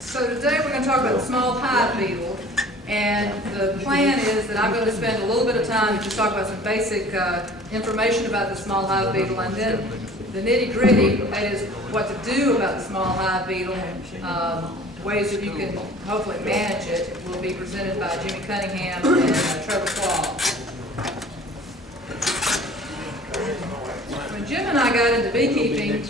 So today we're going to talk about the small hive beetle, and the plan is that I'm going to spend a little bit of time to just talk about some basic information about the small hive beetle, and then the nitty-gritty, that is what to do about the small hive beetle, ways that you can hopefully manage it, will be presented by Jimmy Cunningham and Trevor Qualls. When Jim and I got into beekeeping,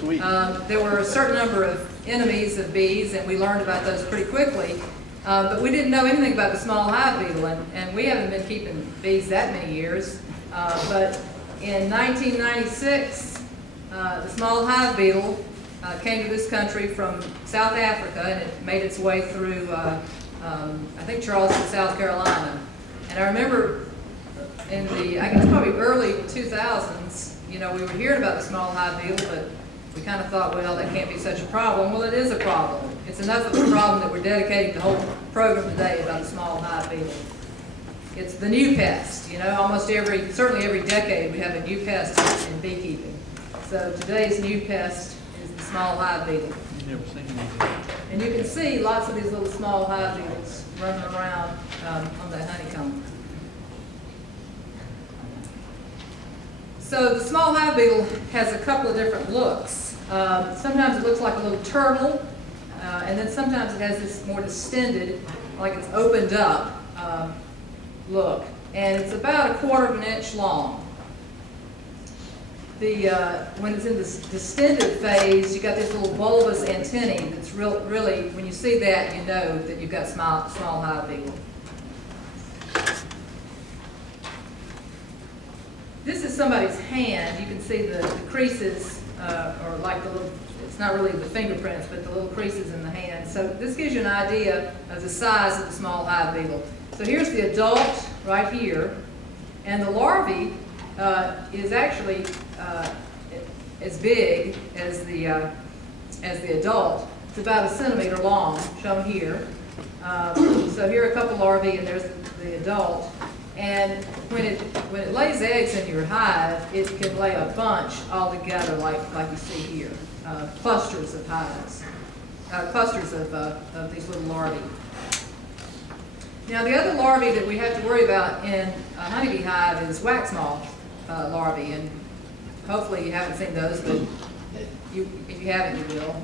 there were a certain number of enemies of bees, and we learned about those pretty quickly. But we didn't know anything about the small hive beetle, and we haven't been keeping bees that many years. But in 1996, the small hive beetle came to this country from South Africa, and it made its way through, I think, Charleston, South Carolina. And I remember in the, I guess probably early 2000s, you know, we were hearing about the small hive beetle, but we kind of thought, well, that can't be such a problem. Well, it is a problem. It's enough of a problem that we're dedicating the whole program today about the small hive beetle. It's the new pest. You know, almost certainly every decade we have a new pest in beekeeping. So today's new pest is the small hive beetle. You've never seen anything. And you can see lots of these little small hive beetles running around on that honeycomb. So the small hive beetle has a couple of different looks. Sometimes it looks like a little turtle, and then sometimes it has this more distended, like it's opened up look. And it's about 1/4 inch long. When it's in this distended phase, you got this little bulbous antennae that's really, when you see that, you know that you've got small hive beetle. This is somebody's hand. You can see the creases, or like the little, it's not really the fingerprints, but the little creases in the hand. So this gives you an idea of the size of the small hive beetle. So here's the adult right here, and the larvae is actually as big as the adult. It's about 1 centimeter long, shown here. So here are a couple larvae, and there's the adult. And when it lays eggs in your hive, it can lay a bunch all together, like you see here, clusters of hives, clusters of these little larvae. Now, the other larvae that we have to worry about in a honeybee hive is wax moth larvae, and hopefully you haven't seen those, but if you haven't, you will.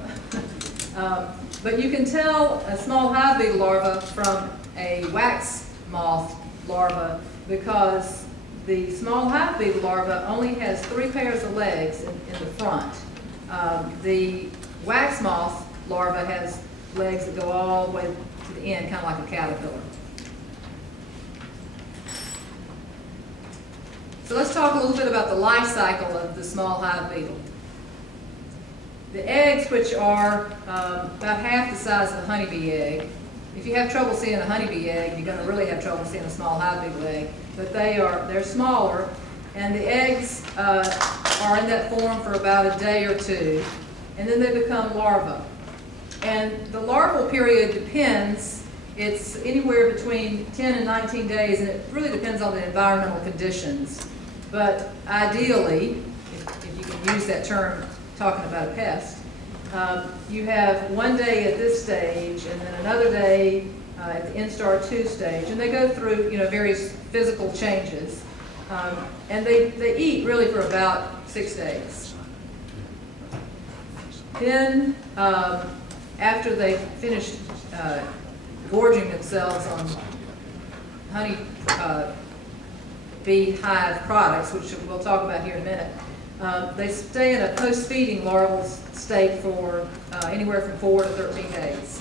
But you can tell a small hive beetle larva from a wax moth larva because the small hive beetle larva only has 3 pairs of legs in the front. The wax moth larva has legs that go all the way to the end, kind of like a caterpillar. So let's talk a little bit about the life cycle of the small hive beetle. The eggs, which are about half the size of a honeybee egg. If you have trouble seeing a honeybee egg, you're going to really have trouble seeing a small hive beetle egg. But they're smaller, and the eggs are in that form for about a day or two, and then they become larvae. And the larval period depends. It's anywhere between 10 and 19 days, and it really depends on the environmental conditions. But ideally, if you can use that term talking about a pest, you have 1 day at this stage, and then another day at the instar 2 stage, and they go through, you know, various physical changes, and they eat really for about 6 days. Then, after they've finished gorging themselves on honey bee hive products, which we'll talk about here in a minute, they stay in a post-feeding larval state for anywhere from 4 to 13 days.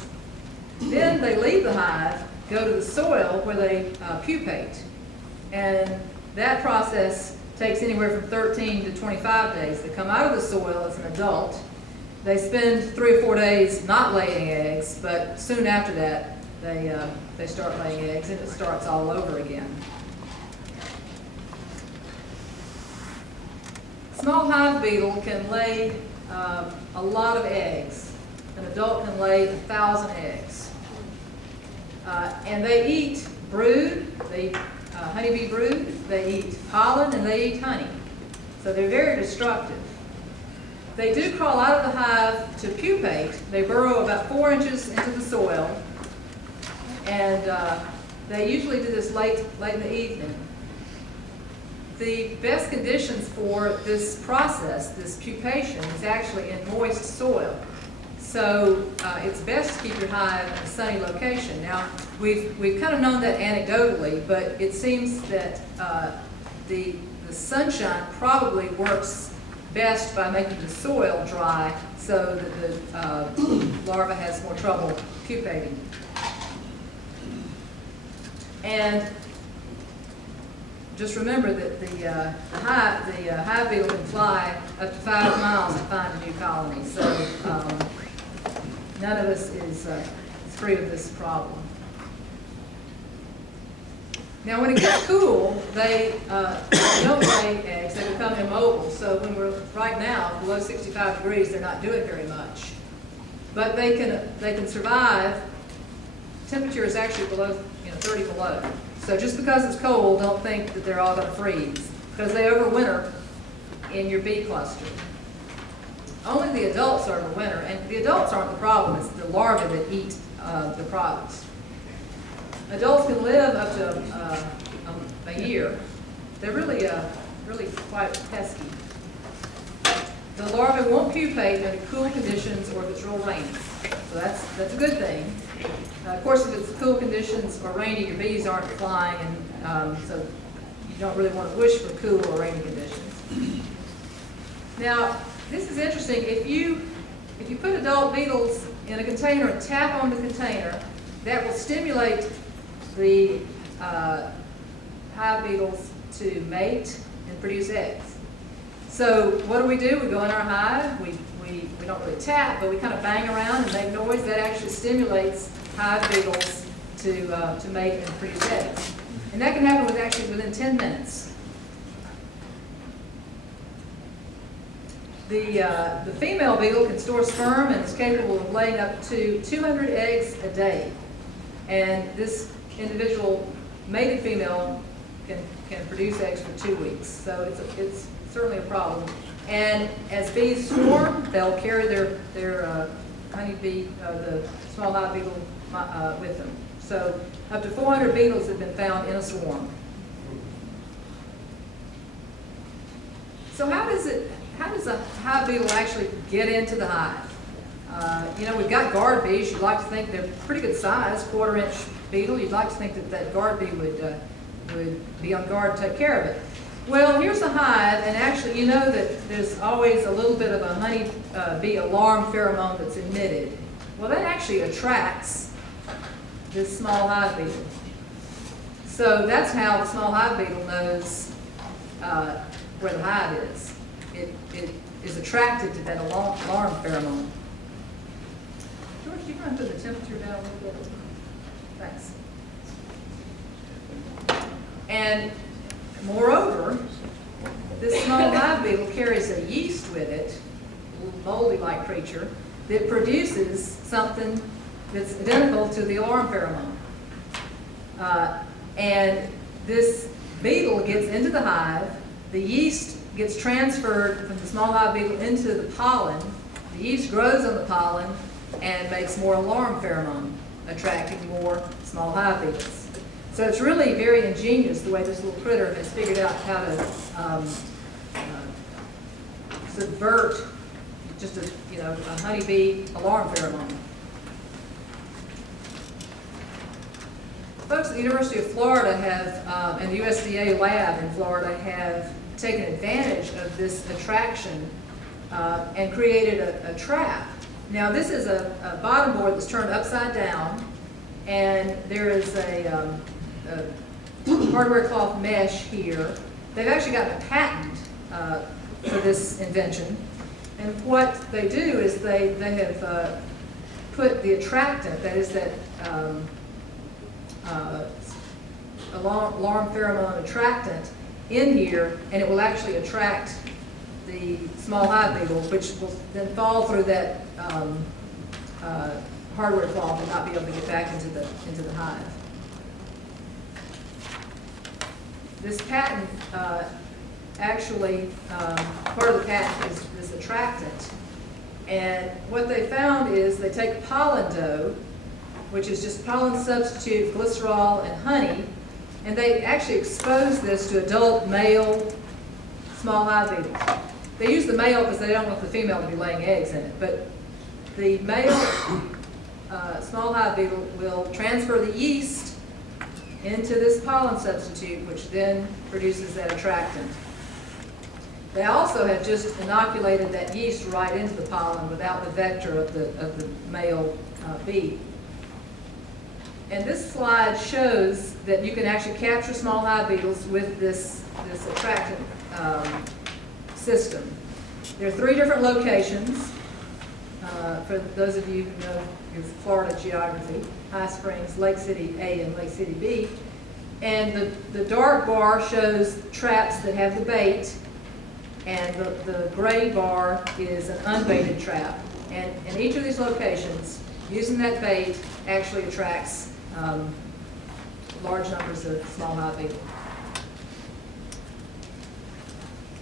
Then they leave the hive, go to the soil where they pupate, and that process takes anywhere from 13 to 25 days. They come out of the soil as an adult. They spend 3 or 4 days not laying eggs, but soon after that they start laying eggs, and it starts all over again. Small hive beetle can lay a lot of eggs. An adult can lay 1,000 eggs. And they eat brood, they eat honeybee brood, they eat pollen, and they eat honey. So they're very destructive. They do crawl out of the hive to pupate. They burrow about 4 inches into the soil, and they usually do this late in the evening. The best conditions for this process, this pupation, is actually in moist soil. So it's best to keep your hive in a sunny location. Now, we've kind of known that anecdotally, but it seems that the sunshine probably works best by making the soil dry so that the larva has more trouble pupating. And just remember that the hive beetle can fly up to 5 miles to find a new colony. So none of us is free of this problem. Now, when it gets cool, they don't lay eggs, they become immobile. So when we're right now below 65 degrees, they're not doing very much. But they can survive. Temperature is actually below 30 below. So just because it's cold, don't think that they're all going to freeze, because they overwinter in your bee cluster. Only the adults are in the winter, and the adults aren't the problem, it's the larvae that eat the products. Adults can live up to a year. They're really quite pesky. The larvae won't pupate under cool conditions or if it's real rainy. So that's a good thing. Of course, if it's cool conditions or rainy, your bees aren't flying, and so you don't really want to wish for cool or rainy conditions. Now, this is interesting. If you put adult beetles in a container and tap on the container, that will stimulate the hive beetles to mate and produce eggs. So what do? We go in our hive, we don't really tap, but we kind of bang around and make noise. That actually stimulates hive beetles to mate and produce eggs. And that can happen within 10 minutes. The female beetle can store sperm and is capable of laying up to 200 eggs a day. And this individual mated female can produce eggs for 2 weeks. So it's certainly a problem. And as bees swarm, they'll carry their honeybee, the small hive beetle, with them. So up to 400 beetles have been found in a swarm. So how does a hive beetle actually get into the hive? We've got guard bees. You'd like to think they're pretty good size, 1/4-inch beetle. You'd like to think that guard bee would be on guard and take care of it. Well, here's the hive, and actually you know that there's always a little bit of a honey bee alarm pheromone that's emitted. Well, that actually attracts this small hive beetle. So that's how the small hive beetle knows where the hive is. It is attracted to that alarm pheromone. George, do you want to put the temperature down a little bit? Thanks. And moreover, this small hive beetle carries a yeast with it, a little moldy-like creature, that produces something that's identical to the alarm pheromone. And this beetle gets into the hive, the yeast gets transferred from the small hive beetle into the pollen, the yeast grows on the pollen and makes more alarm pheromone, attracting more small hive beetles. So it's really very ingenious the way this little critter has figured out how to subvert just a honeybee alarm pheromone. Folks at the University of Florida have, and the USDA lab in Florida have taken advantage of this attraction and created a trap. Now this is a bottom board that's turned upside down, and there is a hardware cloth mesh here. They've actually gotten a patent for this invention. And what they do is they have put the attractant, that is that alarm pheromone attractant, in here, and it will actually attract the small hive beetle, which will then fall through that hardware cloth and not be able to get back into the hive. This patent actually, part of the patent is this attractant. And what they found is they take pollen dough, which is just pollen substitute, glycerol, and honey, and they actually expose this to adult male small hive beetles. They use the male because they don't want the female to be laying eggs in it, but the male small hive beetle will transfer the yeast into this pollen substitute, which then produces that attractant. They also have just inoculated that yeast right into the pollen without the vector of the male bee. And this slide shows that you can actually capture small hive beetles with this attractant system. There are 3 different locations. For those of you who know your Florida geography: High Springs, Lake City A, and Lake City B. And the dark bar shows traps that have the bait, and the gray bar is an unbaited trap. And in each of these locations, using that bait actually attracts large numbers of small hive beetles.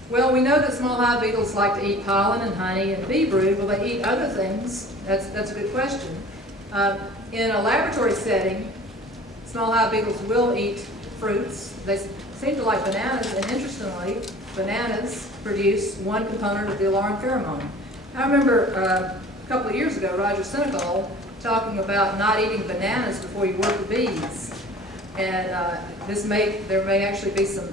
Well, we know that small hive beetles like to eat pollen and honey and bee brood. Will they eat other things? That's a good question. In a laboratory setting, small hive beetles will eat fruits. They seem to like bananas, and interestingly, bananas produce one component of the alarm pheromone. I remember a couple of years ago, Roger Senegal talking about not eating bananas before you work the bees. And there may actually be some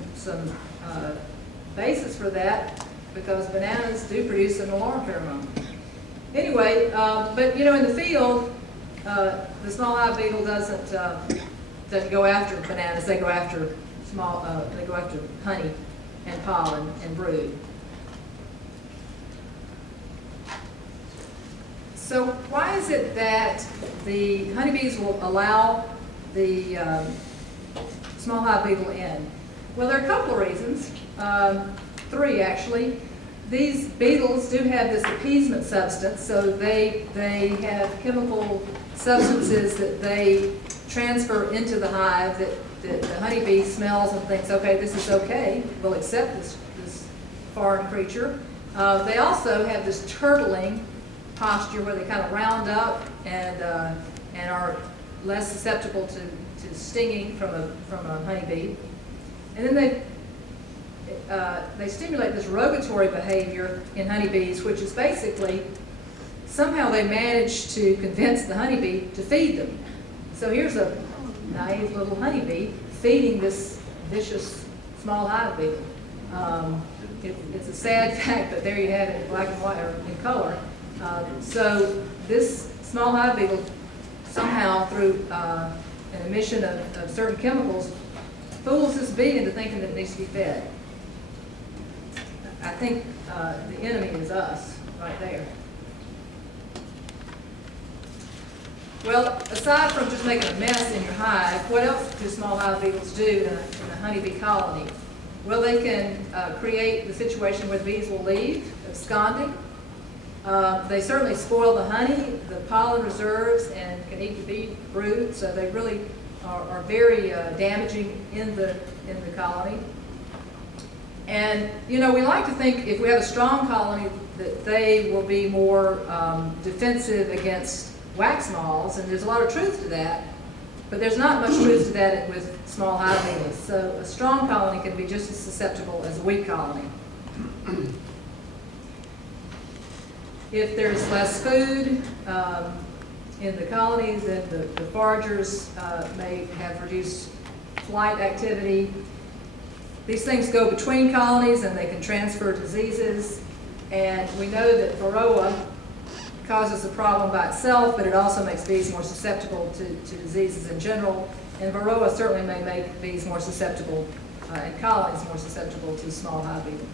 basis for that, because bananas do produce an alarm pheromone. Anyway, but you know, in the field, the small hive beetle doesn't go after bananas. They go after honey and pollen and brood. So why is it that the honeybees will allow the small hive beetle in? Well, there are a couple of reasons. 3 actually. These beetles do have this appeasement substance, so they have chemical substances that they transfer into the hive that the honeybee smells and thinks, okay, this is okay, we'll accept this foreign creature. They also have this turtling posture where they kind of round up and are less susceptible to stinging from a honeybee. And then they stimulate this rotatory behavior in honeybees, which is basically somehow they manage to convince the honeybee to feed them. So here's a naive little honeybee feeding this vicious small hive beetle. It's a sad fact, but there you have it in black and white, or in color. So this small hive beetle somehow, through an emission of certain chemicals, fools this bee into thinking that it needs to be fed. I think the enemy is us right there. Well, aside from just making a mess in your hive, what else do small hive beetles do in a honeybee colony? Well, they can create the situation where the bees will leave, absconding. They certainly spoil the honey, the pollen reserves, and can eat the bee brood, so they really are very damaging in the colony. And, you know, we like to think if we have a strong colony that they will be more defensive against wax moths, and there's a lot of truth to that, but there's not much truth to that with small hive beetles. So a strong colony can be just as susceptible as a weak colony. If there's less food in the colony, then the foragers may have reduced flight activity. These things go between colonies and they can transfer diseases. And we know that varroa causes a problem by itself, but it also makes bees more susceptible to diseases in general. And varroa certainly may make bees more susceptible, and colonies more susceptible to small hive beetle.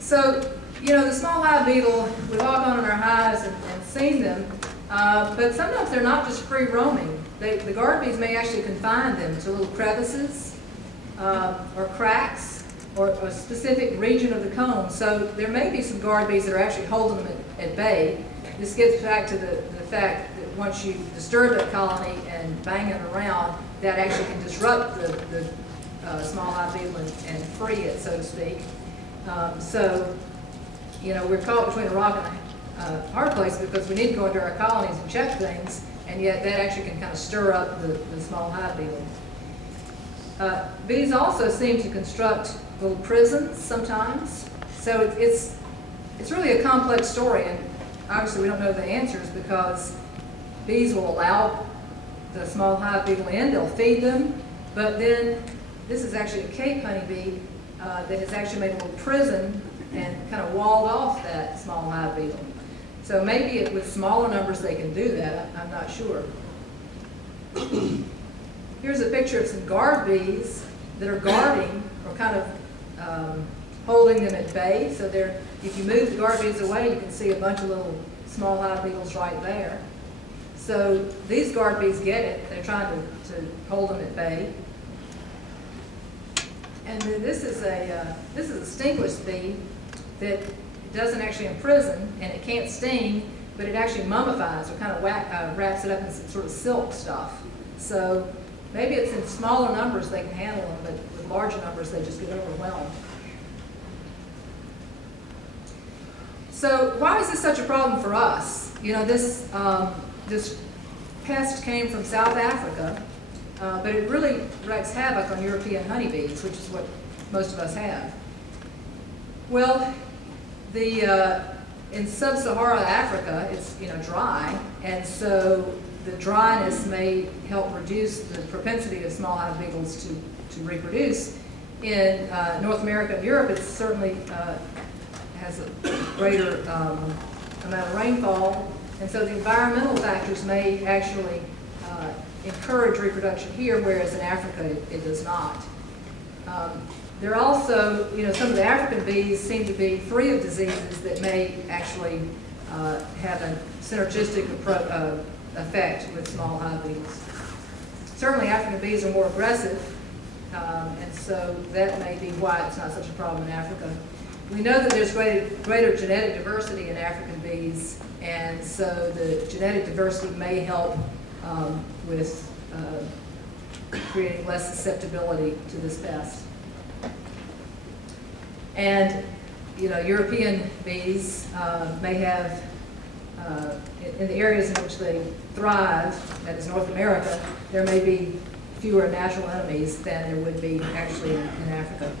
So, you know, the small hive beetle, we've all gone in our hives and seen them, but sometimes they're not just free roaming. The guard bees may actually confine them to little crevices or cracks or a specific region of the comb. So there may be some guard bees that are actually holding them at bay. This gets back to the fact that once you disturb that colony and bang it around, that actually can disrupt the small hive beetle and free it, so to speak. So, you know, we're caught between a rock and a hard place because we need to go into our colonies and check things, and yet that actually can kind of stir up the small hive beetle. Bees also seem to construct little prisons sometimes, so it's really a complex story, and obviously we don't know the answers because bees will allow the small hive beetle in, they'll feed them, but then this is actually a Cape honeybee that has actually made a little prison and kind of walled off that small hive beetle. So maybe with smaller numbers they can do that, I'm not sure. Here's a picture of some guard bees that are guarding or kind of holding them at bay. So if you move the guard bees away, you can see a bunch of little small hive beetles right there. So these guard bees get it. They're trying to hold them at bay. And then this is a stingless bee that doesn't actually imprison, and it can't sting, but it actually mummifies or kind of wraps it up in some sort of silk stuff. So maybe it's in smaller numbers they can handle them, but with larger numbers they just get overwhelmed. So why is this such a problem for us? You know, this pest came from South Africa, but it really wreaks havoc on European honeybees, which is what most of us have. Well, in sub-Saharan Africa, it's dry, and so the dryness may help reduce the propensity of small hive beetles to reproduce. In North America and Europe, it certainly has a greater amount of rainfall, and so the environmental factors may actually encourage reproduction here, whereas in Africa it does not. There are also, some of the African bees seem to be free of diseases that may actually have a synergistic effect with small hive beetles. Certainly African bees are more aggressive, and so that may be why it's not such a problem in Africa. We know that there's greater genetic diversity in African bees, and so the genetic diversity may help with creating less susceptibility to this pest. And European bees may have, in the areas in which they thrive, that is North America, there may be fewer natural enemies than there would be actually in Africa.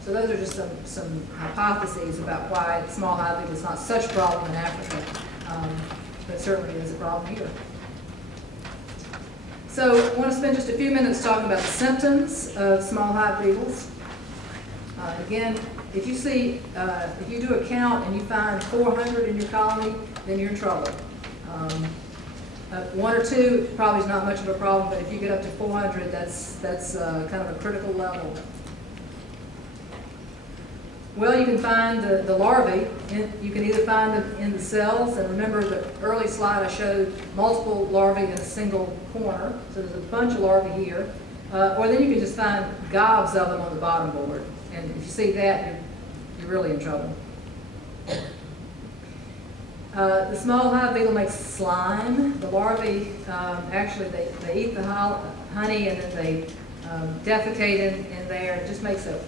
So those are just some hypotheses about why small hive beetle is not such a problem in Africa, but certainly is a problem here. So I want to spend just a few minutes talking about the symptoms of small hive beetles. Again, if you do a count and you find 400 in your colony, then you're in trouble. 1 or 2 probably is not much of a problem, but if you get up to 400, that's kind of a critical level. Well, you can find the larvae. You can either find them in the cells, and remember the early slide I showed multiple larvae in a single corner, so there's a bunch of larvae here. Or then you can just find gobs of them on the bottom board, and if you see that, you're really in trouble. The small hive beetle makes slime. The larvae, actually, they eat the honey and then they defecate in there. It just makes a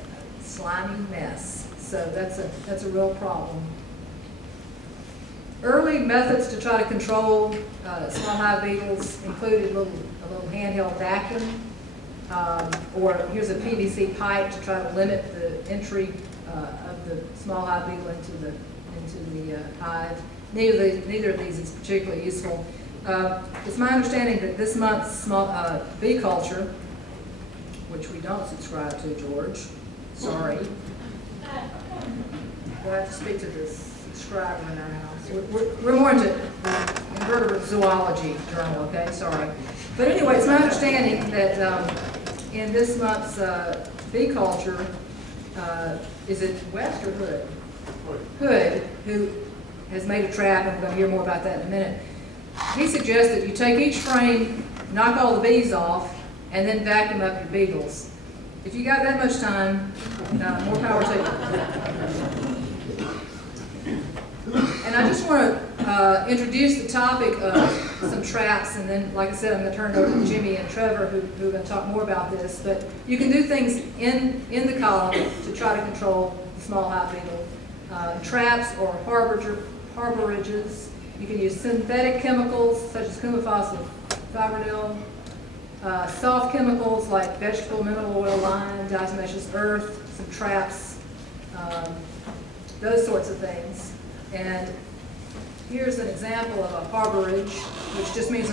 slimy mess. So that's a real problem. Early methods to try to control small hive beetles included a little handheld vacuum, or here's a PVC pipe to try to limit the entry of the small hive beetle into the hive. Neither of these is particularly useful. It's my understanding that this month's bee culture, which we don't subscribe to, George, sorry. We'll have to speak to the subscriber in our house. We're more into invertebrate zoology journal, okay? Sorry. But anyway, it's my understanding that in this month's bee culture, is it West or Hood? Hood, who has made a trap, and we're going to hear more about that in a minute. He suggests that you take each frame, knock all the bees off, and then vacuum up your beetles. If you got that much time, more power to you. And I just want to introduce the topic of some traps, and then, like I said, I'm going to turn it over to Jimmy and Trevor, who are going to talk more about this. But you can do things in the colony to try to control the small hive beetle. Traps or harborages. You can use synthetic chemicals such as coumaphos fibronil, soft chemicals like vegetable mineral oil, lime, diatomaceous earth, some traps, those sorts of things. And here's an example of a harborage, which just means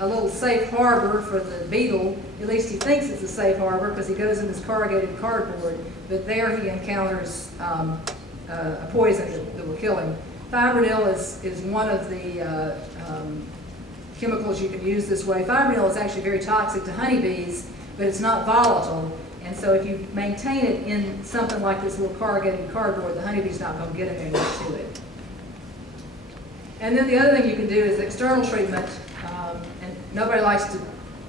a little safe harbor for the beetle. At least he thinks it's a safe harbor because he goes in this corrugated cardboard, but there he encounters a poison that will kill him. Fibronil is one of the chemicals you can use this way. Fibronil is actually very toxic to honeybees, but it's not volatile. And so if you maintain it in something like this little corrugated cardboard, the honeybee's not going to get in there and get to it. And then the other thing you can do is external treatment. And nobody likes to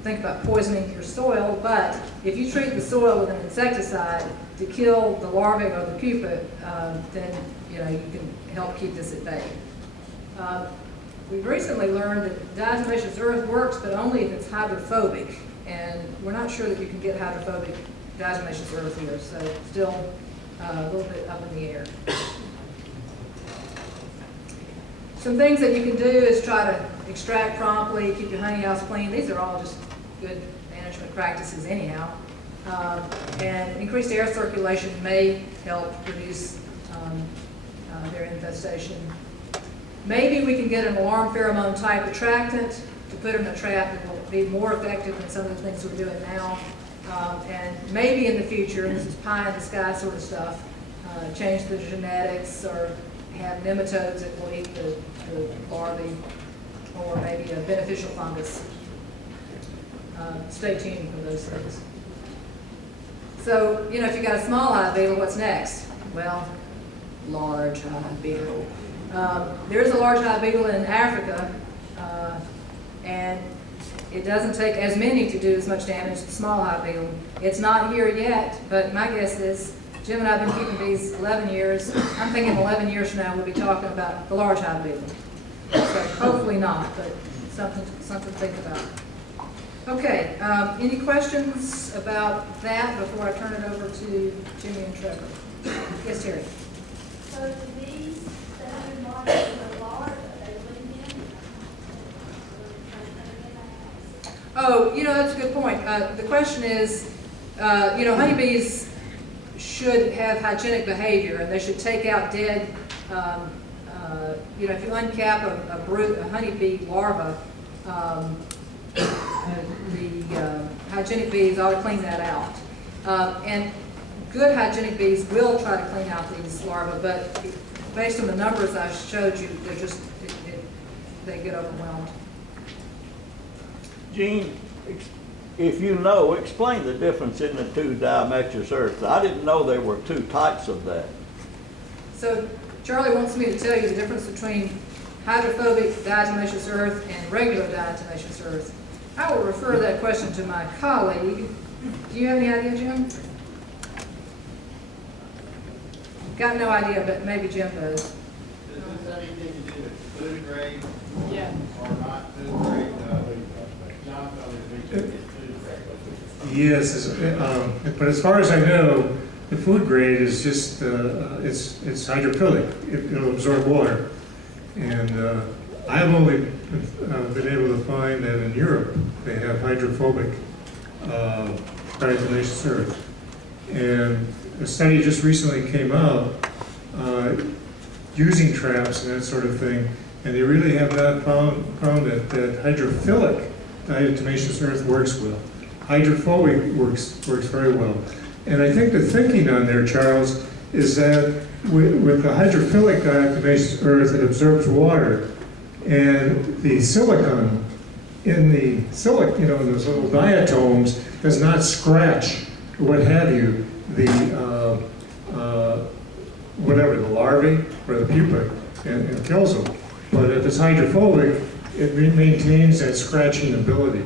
think about poisoning your soil, but if you treat the soil with an insecticide to kill the larvae or the pupa, then you can help keep this at bay. We've recently learned that diatomaceous earth works, but only if it's hydrophobic, and we're not sure that you can get hydrophobic diatomaceous earth here, so still a little bit up in the air. Some things that you can do is try to extract promptly, keep your honey house clean. These are all just good management practices anyhow. And increased air circulation may help reduce their infestation. Maybe we can get an alarm pheromone type attractant to put in a trap that will be more effective than some of the things we're doing now. And maybe in the future, and this is pie in the sky sort of stuff, change the genetics or have nematodes that will eat the larvae, or maybe a beneficial fungus. Stay tuned for those things. So, if you've got a small hive beetle, what's next? Well, large hive beetle. There is a large hive beetle in Africa, and it doesn't take as many to do as much damage as the small hive beetle. It's not here yet, but my guess is Jim and I have been keeping bees 11 years. I'm thinking 11 years from now we'll be talking about the large hive beetle. So hopefully not, but something to think about. Okay, any questions about that before I turn it over to Jimmy and Trevor? Yes, Terry. So the bees that have been bought in the large, they live in? Oh, that's a good point. The question is, honeybees should have hygienic behavior, and they should take out dead, if you uncap a honeybee larva, the hygienic bees ought to clean that out. And good hygienic bees will try to clean out these larvae, but based on the numbers I showed you, they're just, they get overwhelmed. Gene, if you know, explain the difference in the two diatomaceous earths. I didn't know there were two types of that. So Charlie wants me to tell you the difference between hydrophobic diatomaceous earth and regular diatomaceous earth. I will refer that question to my colleague. Do you have any idea, Jim? Got no idea, but maybe Jim does. Does this have anything to do with food grade? Yeah. Or not food grade? John told me we should get food grade. Yes, but as far as I know, the food grade is just, it's hydrophilic. It'll absorb water. And I have only been able to find that in Europe they have hydrophobic diatomaceous earth. And a study just recently came out using traps and that sort of thing, and they really have not found that hydrophilic diatomaceous earth works well. Hydrophobic works very well. And I think the thinking on there, Charles, is that with the hydrophilic diatomaceous earth, it absorbs water, and the silicon in the in those little diatoms does not scratch, what have you, the whatever, the larvae or the pupa, and kills them. But if it's hydrophobic, it maintains that scratching ability.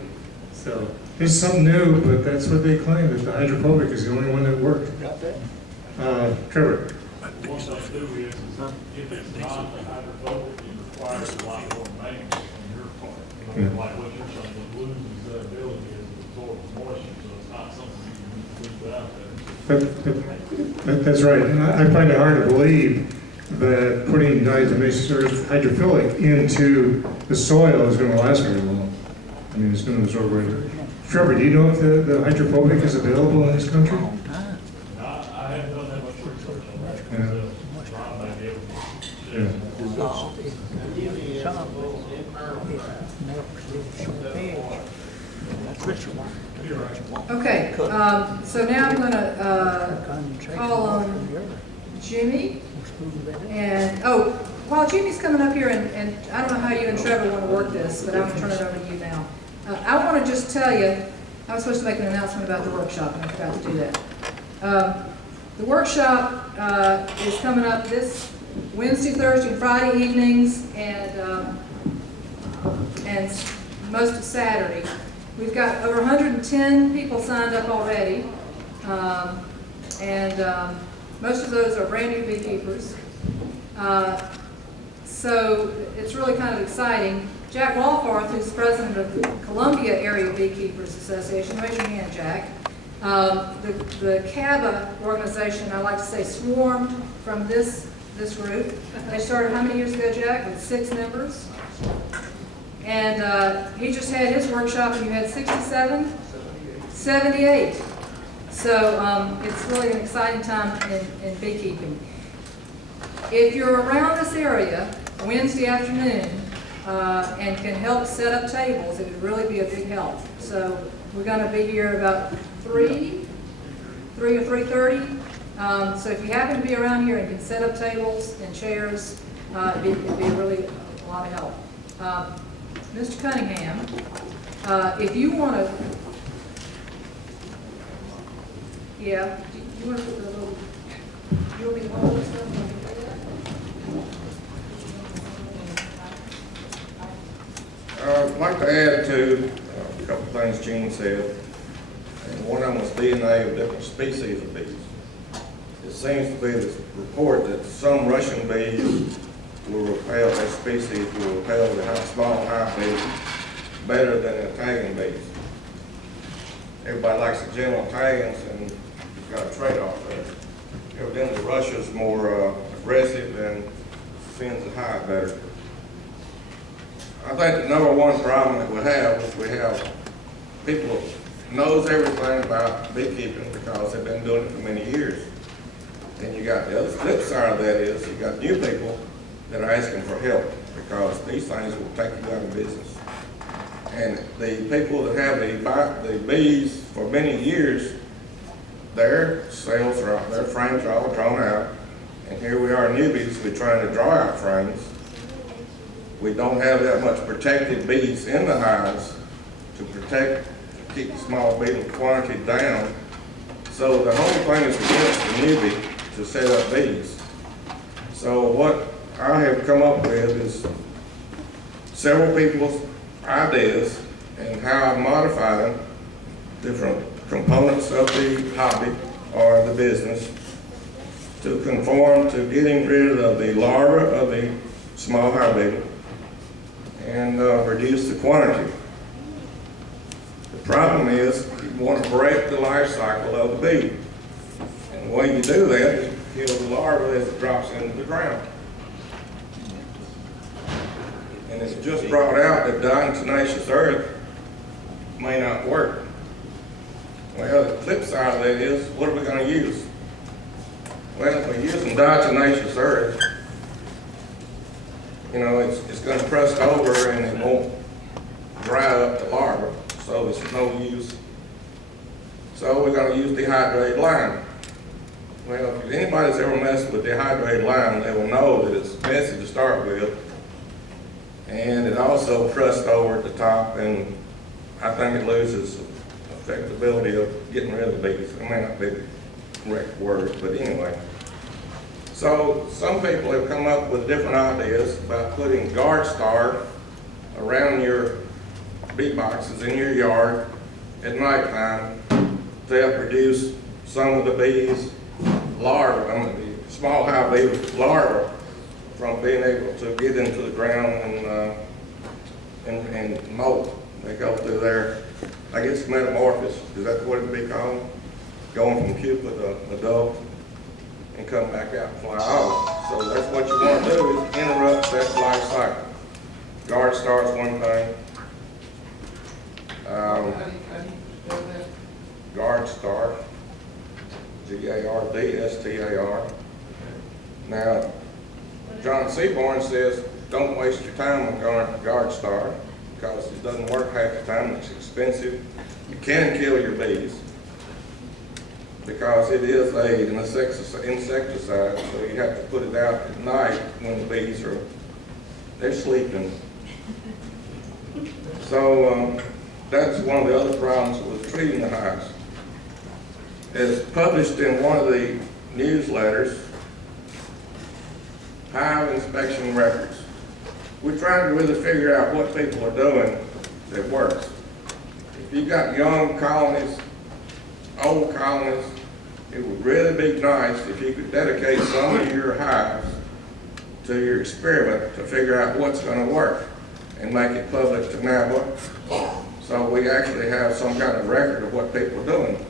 So it's something new, but that's what they claim, that the hydrophobic is the only one that worked. Trevor. What they'll do is, if it's not hydrophobic, it requires Yeah. Like what you're saying, it loses that ability to absorb moisture, so it's not something you can leave out there. That's right. And I find it hard to believe that putting diatomaceous earth hydrophilic into the soil is going to last very long. I mean, it's going to absorb right away. Trevor, do you know if the hydrophobic is available in this country? I haven't done that much research on that. Yeah. Rob may be able to Yeah. Okay, so now I'm gonna, call on Jimmy. And, oh, while Jimmy's coming up here, and I don't know how you and Trevor want to work this, but I'm gonna turn it over to you now. I want to just tell you, I was supposed to make an announcement about the workshop, and I forgot to do that. The workshop is coming up this Wednesday, Thursday, and Friday evenings, and most of Saturday. We've got over 110 people signed up already, and most of those are brand new beekeepers. So it's really kind of exciting. Jack Walforth, who's president of the Columbia Area Beekeepers Association, raise your hand, Jack. The CABA organization, I like to say, swarmed from this group. They started how many years ago, Jack? With 6 members. And he just had his workshop, and you had 67? 78. So it's really an exciting time in beekeeping. If you're around this area Wednesday afternoon and can help set up tables, it would really be a big help. So we're going to be here about 3 or 3:30. So if you happen to be around here and can set up tables and chairs, it'd be really a lot of help. Mr. Cunningham, if you want to, yeah, do you want to put the little, you want me to hold this stuff? I'd like to add to a couple of things Gene said. And one of them was DNA of different species of bees. It seems to be this report that some Russian bees will repel, that species will repel the small hive bees better than the Italian bees. Everybody likes the general Italians, and you've got a trade-off there. Evidently, Russia's more aggressive and defends the hive better. I think the number one problem that we have is we have people who knows everything about beekeeping because they've been doing it for many years. Then you got the other flip side of that is you got new people that are asking for help because these things will take you out of business. And the people that have the bees for many years, their sales are out, their frames are all drawn out. And here we are newbies, we're trying to draw out frames. We don't have that much protected bees in the hives to protect, to keep the small beetle quantity down. So the whole thing is against the newbie to set up bees. So what I have come up with is several people's ideas and how I modify them, different components of the hobby or the business to conform to getting rid of the larva of the small hive beetle and reduce the quantity. The problem is you want to break the life cycle of the bee. And the way you do that is you kill the larva as it drops into the ground. And it's just brought out that diatomaceous earth may not work. Well, the flip side of that is, what are we going to use? Well, if we're using diatomaceous earth, you know, it's going to crust over and it won't dry up the larva, so it's no use. So we're going to use dehydrated lime. Well, if anybody's ever messed with dehydrated lime, they will know that it's messy to start with, and it also crusts over at the top, and I think it loses effectability of getting rid of the bees. It may not be the correct word, but anyway. So some people have come up with different ideas about putting guard star around your bee boxes in your yard at nighttime to help reduce some of the bees' larvae, the small hive bee larvae, from being able to get into the ground and molt. They go through there, I guess metamorphosis, is that what it'd be called? Going from pupa to adult and come back out and fly off. So that's what you want to do, is interrupt that life cycle. Guard star's one thing. Guard star, G-A-R-D-S-T-A-R. Now, John Seaborn says, don't waste your time on guard star, because it doesn't work half the time, it's expensive. You can kill your bees, because it is an insecticide, so you have to put it out at night when the bees they're sleeping. So that's one of the other problems with treating the hives. As published in one of the newsletters, hive inspection records. We're trying to really figure out what people are doing that works. If you got young colonies, old colonies, it would really be nice if you could dedicate some of your hives to your experiment to figure out what's going to work and make it public to NABA, so we actually have some kind of record of what people are doing.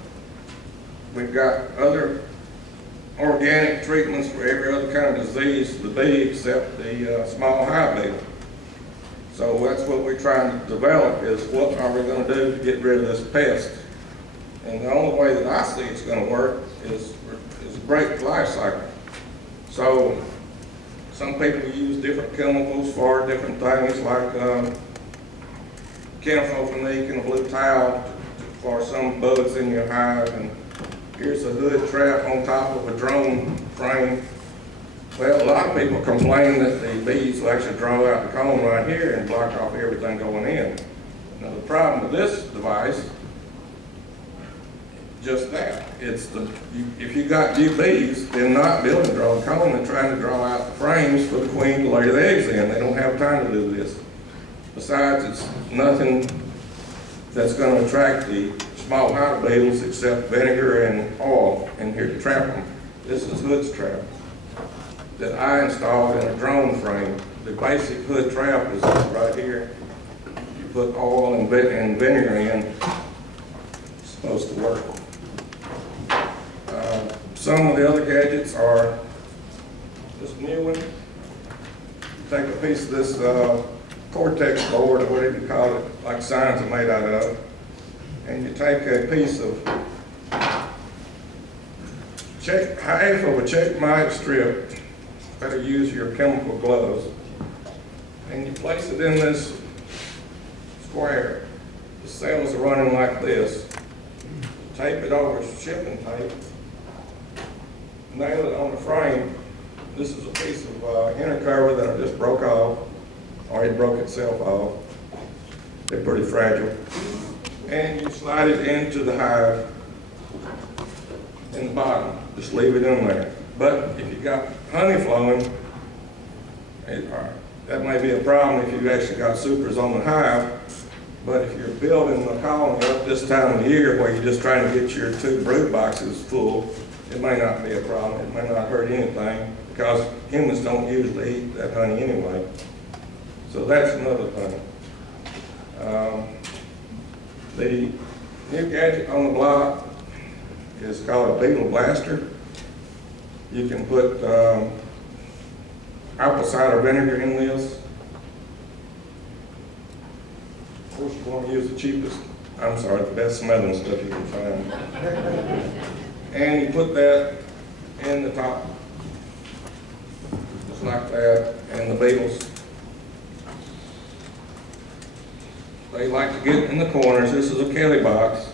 We've got other organic treatments for every other kind of disease to the bee except the small hive beetle. So that's what we're trying to develop, is what are we going to do to get rid of this pest. And the only way that I see it's going to work is break the life cycle. So some people use different chemicals for different things, like chenophophenique and a blue towel for some bugs in your hive. And here's a hood trap on top of a drone frame. Well, a lot of people complain that the bees will actually draw out the comb right here and block off everything going in. Now the problem with this device, just that. If you got new bees, they're not building to draw the comb, they're trying to draw out the frames for the queen to lay the eggs in. They don't have time to do this. Besides, it's nothing that's going to attract the small hive beetles except vinegar and oil in here to trap them. This is Hood's trap that I installed in a drone frame. The basic Hood trap is right here. You put oil and vinegar in, it's supposed to work. Some of the other gadgets are this new one. Take a piece of this Cortex board, or whatever you call it, like signs are made out of, and you take a piece of half of a check mite strip, better use your chemical gloves, and you place it in this square. The cells are running like this. Tape it over with shipping tape, nail it on the frame. This is a piece of inner cover that I just broke off, or it broke itself off. They're pretty fragile. And you slide it into the hive in the bottom. Just leave it in there. But if you got honey flowing, that may be a problem if you've actually got supers on the hive. But if you're building a colony up this time of the year where you're just trying to get your 2 brood boxes full, it may not be a problem. It may not hurt anything, because humans don't usually eat that honey anyway. So that's another thing. The new gadget on the block is called a beetle blaster. You can put apple cider vinegar in this. Of course, you want to use the best smelling stuff you can find. And you put that in the top, just like that, and the beetles, they like to get in the corners. This is a Kelly box,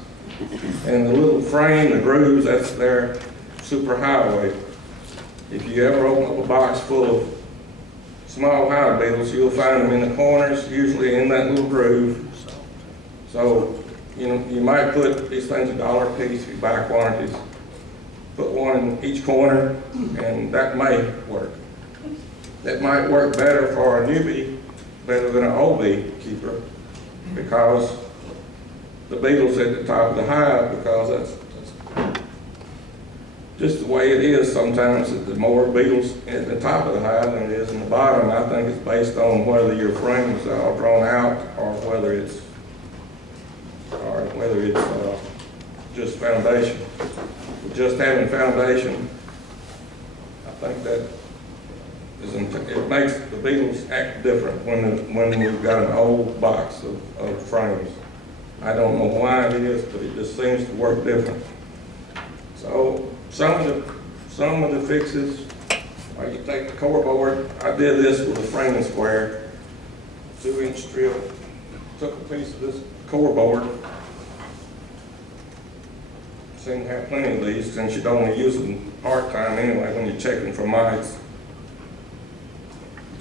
and the little frame, the grooves, that's their super highway. If you ever open up a box full of small hive beetles, you'll find them in the corners, usually in that little groove. So, you might put these things $1 a piece if you buy quantities. Put one in each corner, and that may work. That might work better for a newbie, better than an old beekeeper, because the beetles at the top of the hive, because that's just the way it is sometimes. The more beetles at the top of the hive than it is in the bottom. I think it's based on whether your frame is all drawn out or foundation. With just having foundation, I think that it makes the beetles act different when we've got an old box of frames. I don't know why it is, but it just seems to work different. So some of the fixes, like you take the core board. I did this with a framing square, 2-inch strip. Took a piece of this core board. Seem to have plenty of these since you don't use them part-time anyway when you're checking for mites.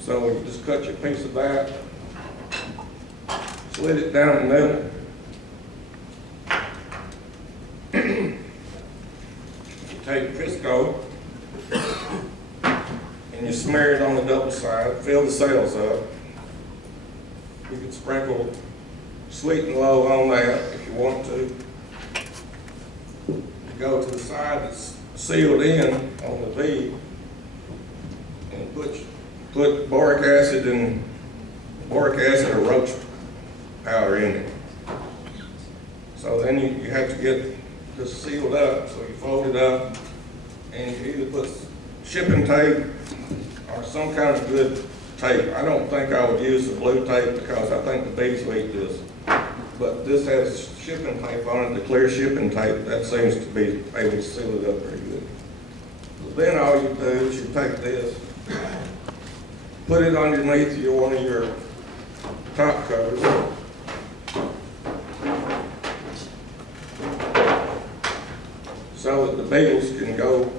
So you just cut your piece of that, slit it down the middle. You take Crisco and you smear it on the double side, fill the cells up. You can sprinkle sweet and low on that if you want to. You go to the side that's sealed in on the bead and put boric acid or roach powder in it. So then you have to get this sealed up, so you fold it up and you either put shipping tape or some kind of good tape. I don't think I would use the blue tape because I think the bees will eat this. But this has shipping tape on it, the clear shipping tape. That seems to be able to seal it up pretty good. So then all you do is you take this, put it underneath one of your top covers. So that the beetles can go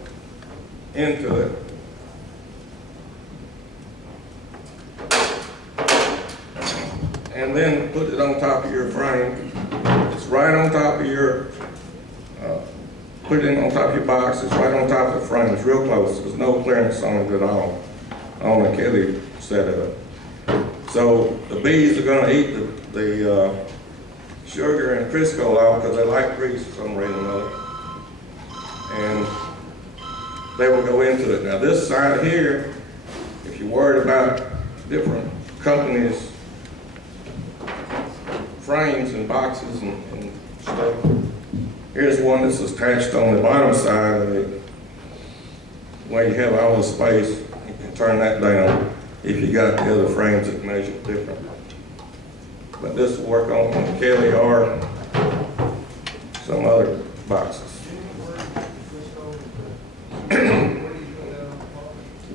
into it. And then put it on top of your frame. It's right on top of your, put it on top of your box. It's right on top of the frame. It's real close. There's no clearance on it at all on the Kelly setup. So the bees are going to eat the sugar and Crisco out because they like grease for some reason or other. And they will go into it. Now this side here, if you're worried about different companies' frames and boxes and stuff, here's one that's attached on the bottom side of it, where you have all the space. You can turn that down if you got the other frames that measure different. But this will work on the Kelly or some other boxes.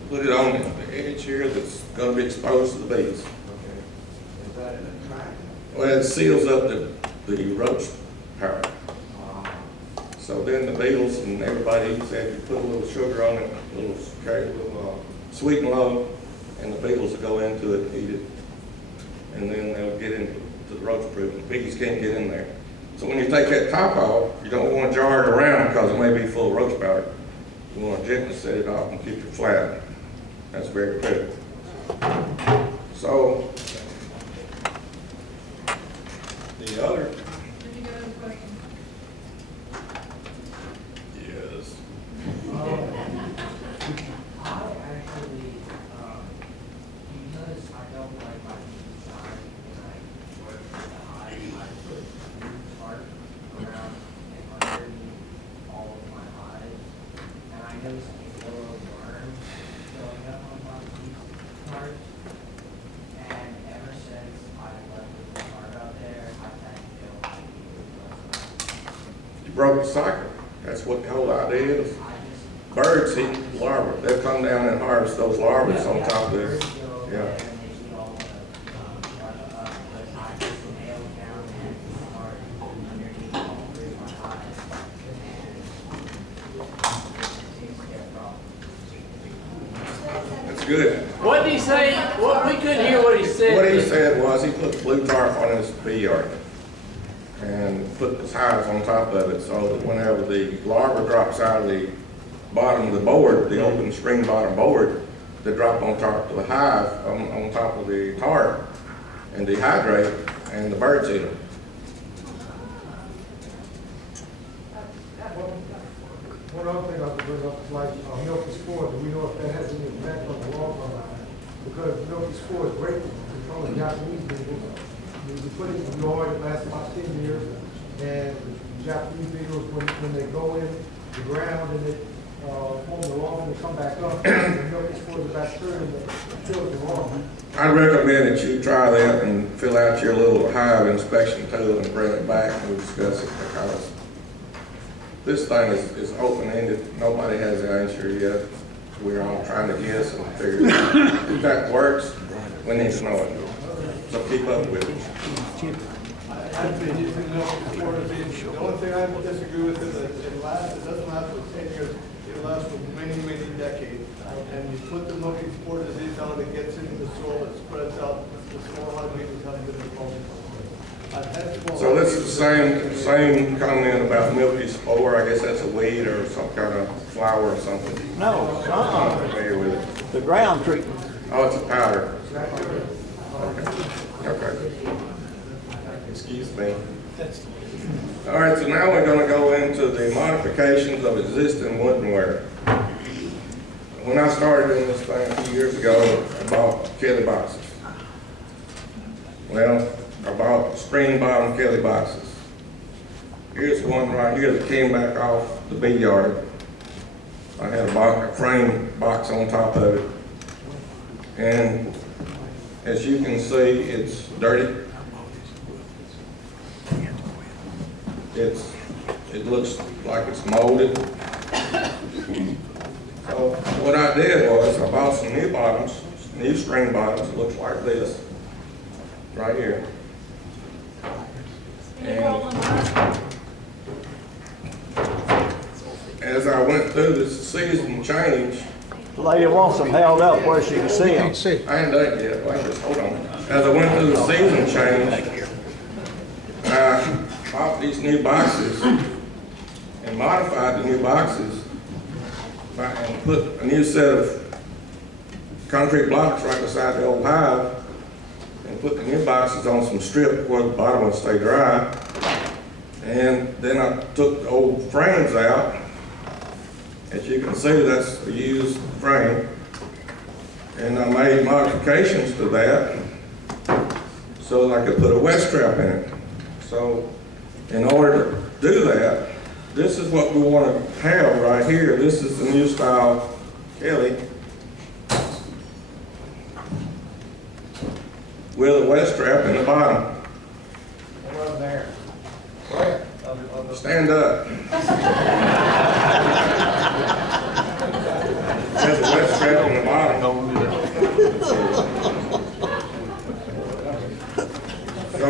Put it on the edge here that's going to be exposed to the bees. Is that in a track? Well, it seals up the roach powder. So then the beetles and everybody eats that. You put a little sugar on it, a little sweet and low, and the beetles will go into it and eat it. And then they'll get into the roach proof. The bees can't get in there. So when you take that top off, you don't want to jar it around because it may be full of roach powder. You want to gently set it off and keep it flat. That's very critical. So, the other. Did you get any questions? Yes. I actually, you notice I don't like my design when I work with the hive. I put blue tarp around and underneath all of my hives. And I noticed a little worm showing up on my tarps. And ever since I left the tarp out there, I've had to feel like You broke the cycle. That's what the whole idea is. I just. Birds eat larvae. They'll come down and harvest those larvae on top of this. Yeah. That's good. What did he say? What, we couldn't hear what he said. What he said was he put blue tarp on his bee yard and put his hives on top of it so that whenever the larva drops out of the bottom of the board, the open spring bottom board, they drop on top of the hive, on top of the tarp and dehydrate, and the birds eat them. One other thing I could bring up is like milky spores. Do we know if that has any effect on the larva line? Because milky spore is great for controlling Japanese beetles. We put it in the yard, it lasts about 10 years. And Japanese beetles, when they go in the ground and it form the larvae and they come back up, the milky spores of bacterium that kills the larvae. I recommend that you try that and fill out your little hive inspection tool and bring it back and we'll discuss it, because this thing is open-ended. Nobody has the answer yet. We're all trying to guess and figure it out. If that works, we need to know it. So keep up with it. I've been using milky spore disease. The only thing I disagree with is that it doesn't last for 10 years. It lasts for many, many decades. And you put the milky spore disease out, it gets into the soil, it spreads out, the small hive beetles have difficulty. So this is the same comment about milky spore. I guess that's a weed or some kind of flower or something. No, I'm not familiar with it. the ground treatment. Oh, it's a powder. Okay. Excuse me. All right, so now we're going to go into the modifications of existing woodenware. When I started in this thing a few years ago, I bought Kelly boxes. Well, I bought screen bottom Kelly boxes. Here's one right here that came back off the bee yard. I had a frame box on top of it. And as you can see, it's dirty. It looks like it's molded. So what I did was I bought some new bottoms, new screen bottoms that looks like this, right here. And as I went through this season change, The lady wants them held up where she can see them. I ain't done it yet. Wait, just hold on. As I went through the season change, I bought these new boxes and modified the new boxes and put a new set of concrete blocks right beside the old hive and put the new boxes on some strip where the bottom would stay dry. And then I took the old frames out. As you can see, that's a used frame. And I made modifications to that so that I could put a wet strap in it. So in order to do that, this is what we want to have right here. This is the new style Kelly with a wet strap in the bottom. Right there. Stand up. There's a wet strap in the bottom. So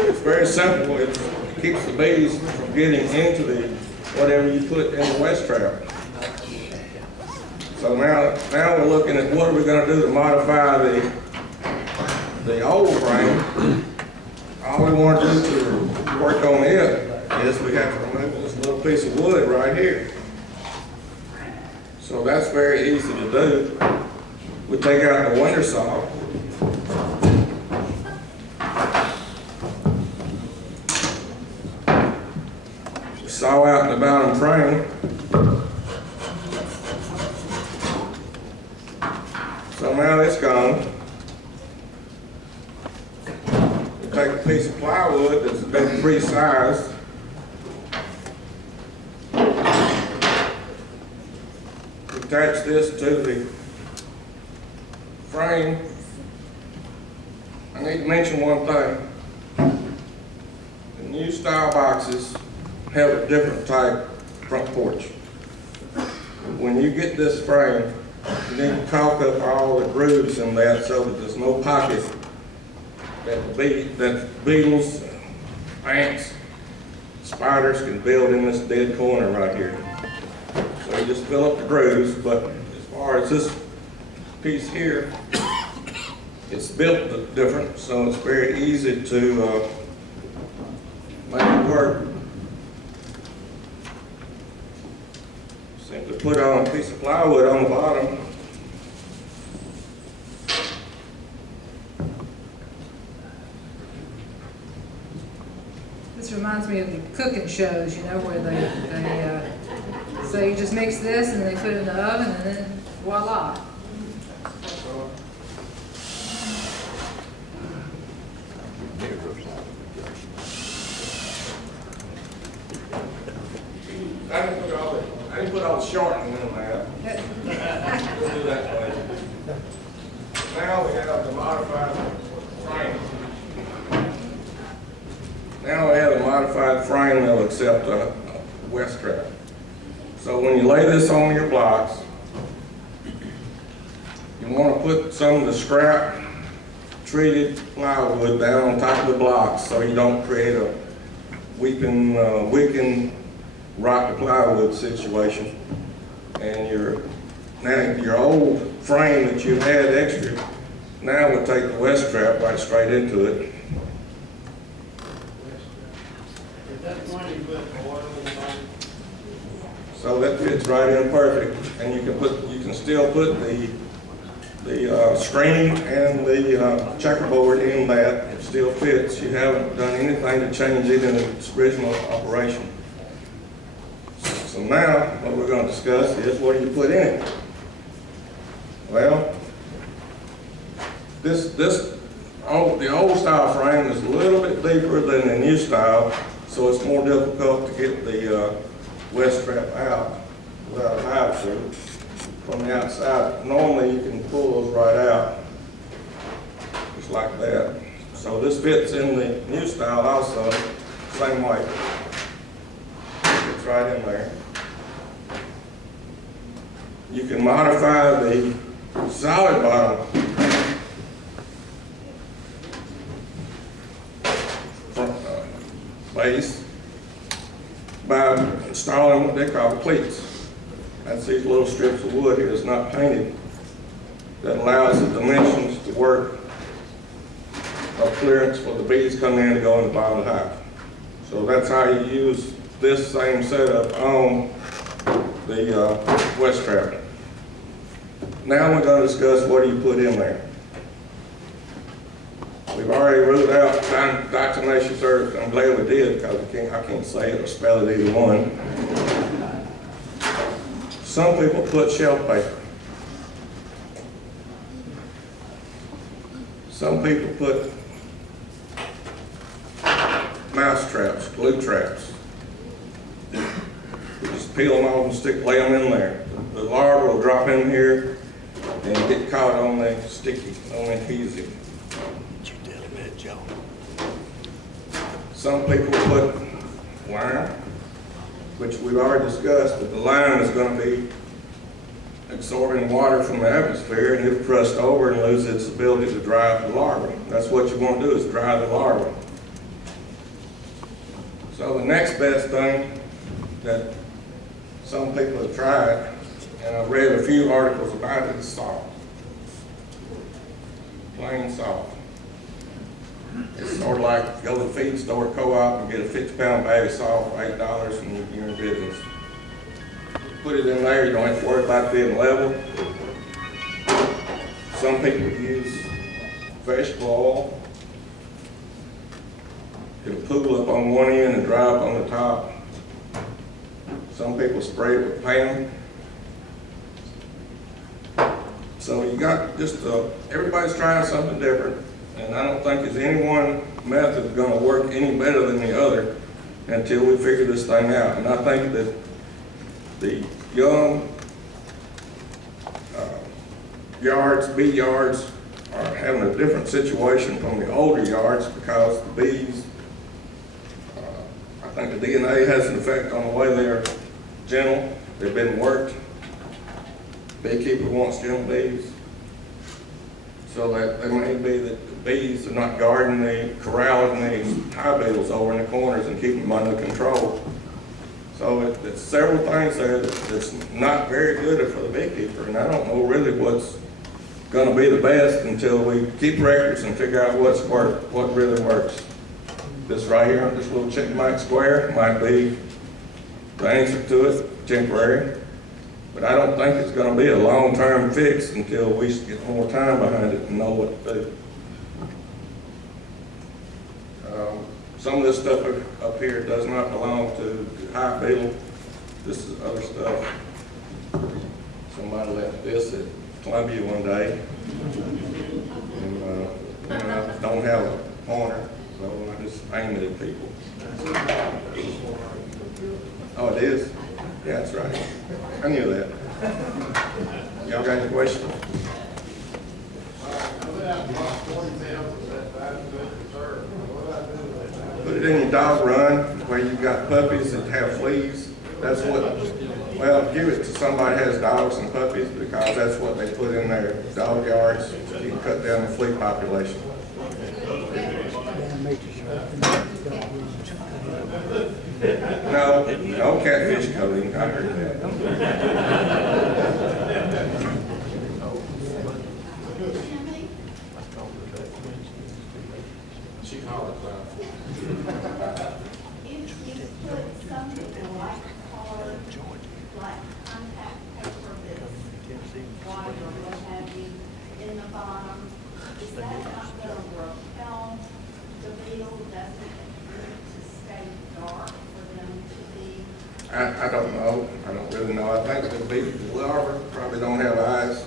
it's very simple. It keeps the bees from getting into the whatever you put in the wet strap. So now we're looking at what are we going to do to modify the old frame. All we want to do to work on it is we have to remove this little piece of wood right here. So that's very easy to do. We take out the winter saw. Saw out the bottom frame. So now it's gone. We take a piece of plywood that's been pre-sized. Attach this to the frame. I need to mention one thing. The new style boxes have a different type front porch. When you get this frame, you need to caulk up all the grooves in that so that there's no pocket that beetles, ants, spiders can build in this dead corner right here. So you just fill up the grooves, but as far as this piece here, it's built different, so it's very easy to make it work. Simply put on a piece of plywood on the bottom. This reminds me of the cooking shows, you know, where so you just mix this and they put it in the oven and then voila. I didn't put all the shortening in there. We'll do that later. Now we have the modified frame. Now we have a modified frame that'll accept a west trap. So when you lay this on your blocks, you want to put some of the scrap treated plywood down on top of the blocks so you don't create a weakened rot the plywood situation. And your old frame that you had extra, now we'll take the west trap right straight into it. So that fits right in perfect, and you can still put the screen and the checkerboard in that. It still fits. You haven't done anything to change it in its original operation. So now what we're going to discuss is what do you put in it? Well, the old style frame is a little bit deeper than the new style, so it's more difficult to get the west trap out without a hive through from the outside. Normally you can pull those right out, just like that. So this fits in the new style also, same way. Fits right in there. You can modify the solid bottom base by installing what they call cleats. That's these little strips of wood here that's not painted that allows the dimensions to work of clearance for the bees come in and go in the bottom of the hive. So that's how you use this same setup on the west trap. Now we're going to discuss what do you put in there. We've already ruled out diatomaceous earth. I'm glad we did because I can't say it or spell it either one. Some people put shelf paper. Some people put mouse traps, glue traps. You just peel them off and lay them in there. The larvae will drop in here and get caught on the sticky, on the adhesive. Some people put lime, which we've already discussed, but the lime is going to be absorbing water from the atmosphere and it'll crust over and lose its ability to dry up the larvae. That's what you want to do, is dry the larvae. So the next best thing that some people have tried, and I've read a few articles about it, is salt. Plain salt. It's sort of like go to the feed store co-op and get a 50-pound bag of salt for $8 and you're in business. Put it in there, you don't have to worry about it being level. Some people use vegetable oil. It'll pool up on one end and dry up on the top. Some people spray it with Pam. So you got just, everybody's trying something different. And I don't think there's any one method that's going to work any better than the other until we figure this thing out. And I think that the young bee yards are having a different situation from the older yards because the bees, I think the DNA has an effect on the way they're gentle. They've been worked. Beekeeper wants gentle bees. So that they may be that the bees are not guarding the corralling the hive beetles over in the corners and keeping them under control. So it's several things there that's not very good for the beekeeper, and I don't know really what's going to be the best until we keep records and figure out what really works. This right here, this little chicken mite square might be the answer to it, temporary. But I don't think it's going to be a long-term fix until we get more time behind it and know what to do. Some of this stuff up here does not belong to the Hive Beetle. This is other stuff. Somebody left this at Columbia one day. And I don't have a pointer, so I just aim it at people. Oh, it is? Yeah, that's right. I knew that. Y'all got any questions? Put it in your dog run where you've got puppies that have fleas. That's what, well, give it to somebody that has dogs and puppies because that's what they put in their dog yards. You can cut down the flea population. No catfish coating, I heard that. If you put something like card, like contact paper that's white or what have you, in the bottom, is that not gonna repel the beetle? Doesn't it need to stay dark for them to be? I don't know. I don't really know. I think the larvae probably don't have eyes.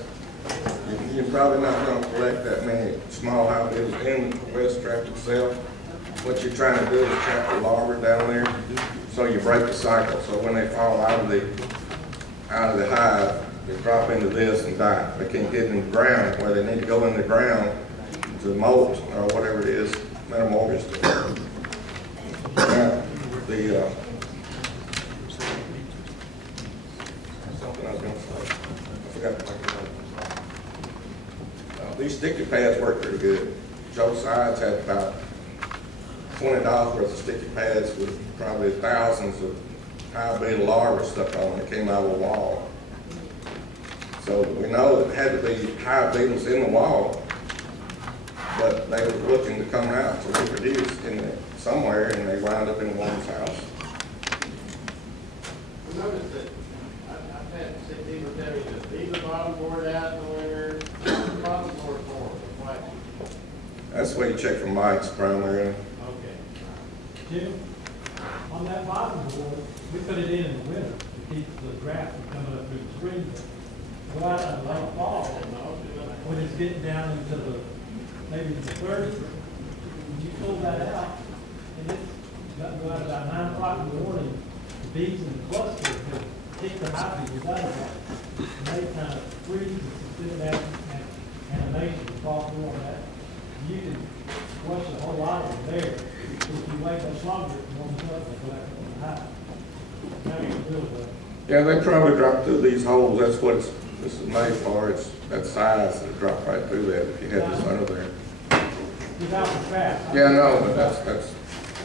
You're probably not going to collect that many small hive beetles in the west trap itself. What you're trying to do is trap the larvae down there, so you break the cycle. So when they fall out of the hive, they drop into this and die. They can't get in the ground where they need to go in the ground to molt or whatever it is, metamorphosis. Now, something I was going to say. I forgot to think about it. These sticky pads work pretty good. Joe Sides had about $20 worth of sticky pads with probably thousands of hive beetle larvae stuck on that came out of the wall. So we know it had to be hive beetles in the wall, but they were looking to come out to reproduce somewhere, and they wound up in a woman's house. Notice that I've had to see people tell me that leave the bottom board out in the winter, the bottom board forward, why? That's the way you check for mites primarily. Okay. Jim, on that bottom board, we put it in the winter to keep the draft from coming up through the spring. Go out in the late fall, when it's getting down into maybe the 30s, when you pull that out, and it's got to go out about 9 o'clock in the morning, the bees in the cluster have kicked the hive beetles out of that. And they kind of freeze and sit that animation to fall through on that. You can watch a whole lot of them there. If you wait much longer, it warms up and go back up on the hive. Now you can build that. Yeah, they probably drop through these holes. That's what this is made for. It's that size that drop right through that if you had this under there. Without the trap. Yeah, I know, but that's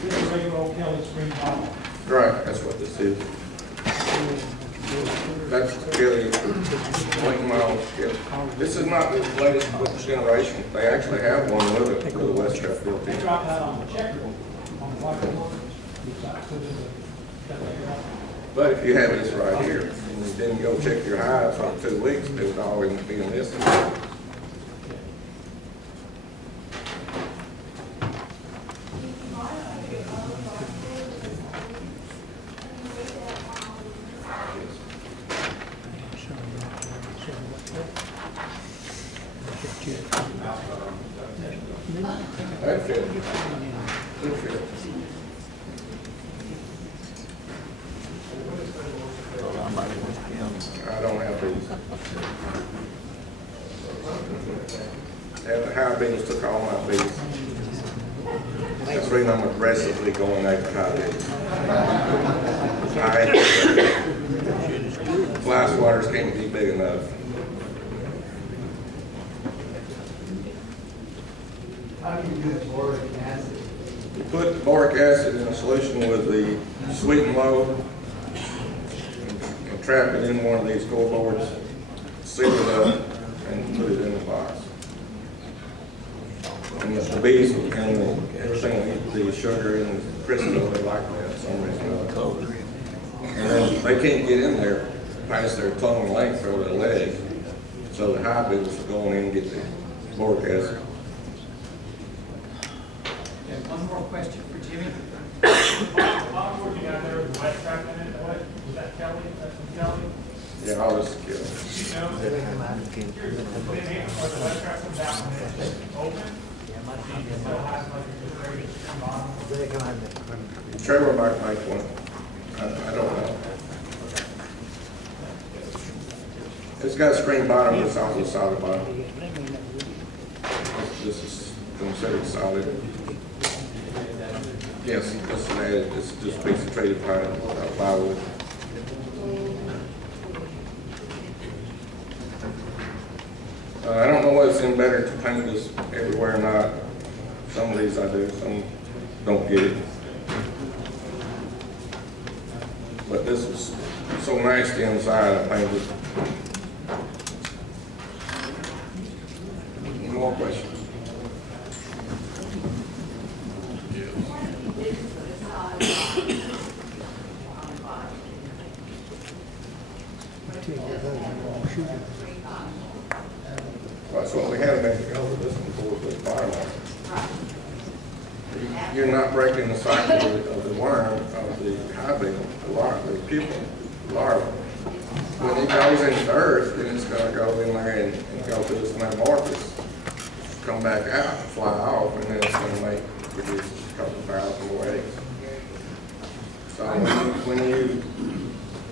This is regular old Kelly spring bottle. right. That's what this is. That's Kelly Wing Model. This is not the latest generation. They actually have one with it for the West Trap built They in. drop that on the checker, on the whiteboard. So there's a, But if you have this right here, and you didn't go check your hives for 2 weeks, it would always be in this. That fit. Good fit. I don't have these. And the hive beetles took all my bees. That's the reason I'm aggressively going after hive beetles. Fly swatters can't be big enough. How do you use boric acid? You put boric acid in a solution with the sweet and low and trap it in one of these scoreboards, seal it up, and put it in the box. And the bees and everything will eat the sugar and the crystal, they like that for some reason. And then they can't get in there past their tongue length or their leg. So the hive beetles will go in and get the boric acid. And one more question for Jimmy. Bottom board you got there with the wet trap in it, what, was that Kelly? That's from Kelly? Yeah, all this is good. You know, or the wet trap comes out and it's open. So it has like a good radius from bottom. Trevor might make one. I don't know. It's got a screen bottom, it's also solid bottom. This is considered solid. Yes, this is added, this is just a piece of treated plywood. I don't know whether it's in better to paint this everywhere or not. Some of these I do, some don't get it. But this was so nasty inside, I painted it. Any more questions? That's what we had a minute ago with this one before the fire mark. You're not breaking the cycle of the worm, of the hive beetle, the larva, the pupil, the larva. When it goes into the earth, then it's going to go in there and go through this metamorphosis, come back out, fly off, and then it's going to produce a couple thousand more eggs. So when you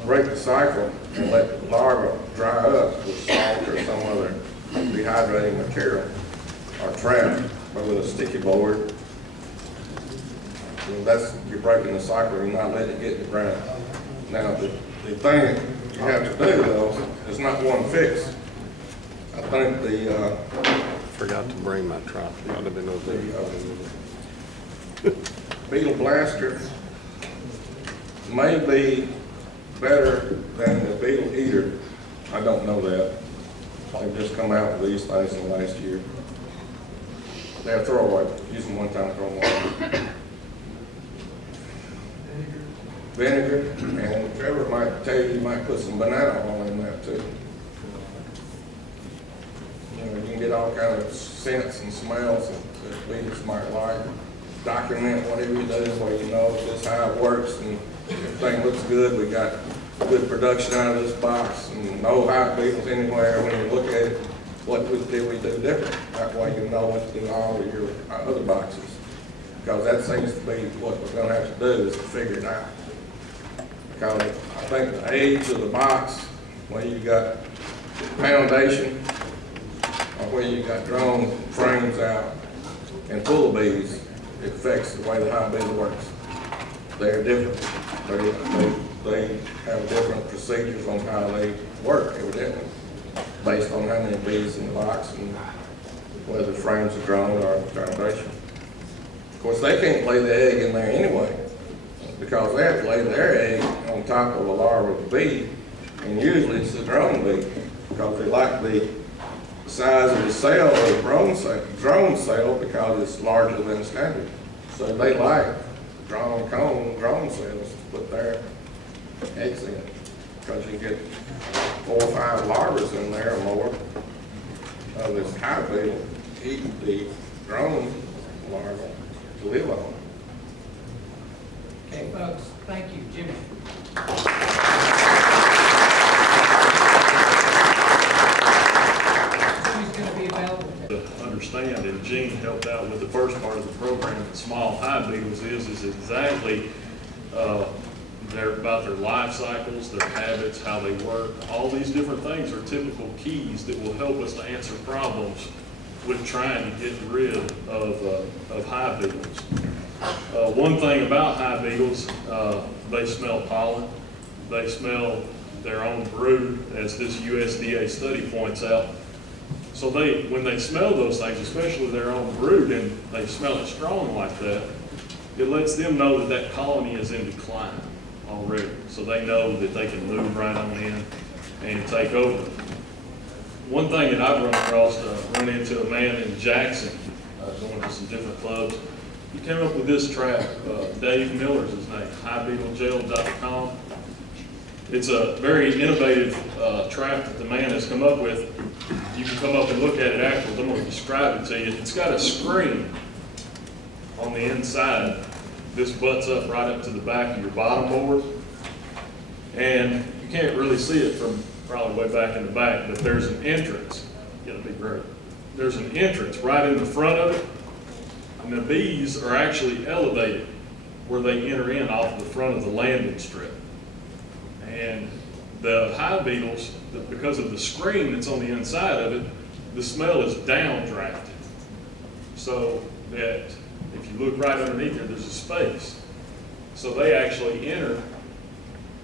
break the cycle and let the larva dry up with salt or some other dehydrating material, or trap, or with a sticky board, well, you're breaking the cycle. You're not letting it get in the ground. Now, the thing you have to do, though, is not one fix. I think the forgot to bring my tripod. I'd have been over there. beetle blaster may be better than the beetle eater. I don't know that. They've just come out with these things in the last year. They're throwaway. Use them one time, throw them away. Vinegar, and Trevor might tell you might put some banana oil in that too. You know, you can get all kind of scents and smells that beetles might like. Document whatever you do where you know this is how it works and everything looks good. We got good production out of this box and no hive beetles anywhere. When you look at it, what did we do different? That way you know what to do all of your other boxes. Because that seems to be what we're going to have to do is to figure it out. Because I think the age of the box, where you got foundation, or where you got drone frames out and full of bees, it affects the way the hive beetle works. They're different. They have different procedures on how they work, evidently, based on how many bees in the box and whether the frames are drawn or foundation. Of course, they can't lay the egg in there anyway, because they have to lay their egg on top of a larva of a bee, and usually it's a drone bee, because they like the size of the cell of the drone cell because it's larger than standard. So they like drone cells to put their eggs in, because you get 4 or 5 larvas in there or more of this hive beetle eating the drone larva to live on. Okay, folks, thank you. Jimmy. Who's going to be available? To understand, and Gene helped out with the first part of the program, the small hive beetles is exactly about their life cycles, their habits, how they work. All these different things are typical keys that will help us to answer problems with trying to get rid of hive beetles. One thing about hive beetles, they smell pollen, they smell their own brood, as this USDA study points out. So when they smell those things, especially their own brood, and they smell it strong like that, it lets them know that that colony is in decline already. So they know that they can move right on in and take over. One thing that I've run into a man in Jackson, going to some different clubs. He came up with this trap. Dave Miller's his name, hivebeetlegel.com. It's a very innovative trap that the man has come up with. You can come up and look at it afterwards. I'm going to describe it to you. It's got a screen on the inside. This butts up right up to the back of your bottom board. And you can't really see it from probably way back in the back, but there's an entrance. It'll be great. There's an entrance right in the front of it. And the bees are actually elevated where they enter in off the front of the landing strip. And the hive beetles, because of the screen that's on the inside of it, the smell is downdrafted. So that if you look right underneath there, there's a space. So they actually enter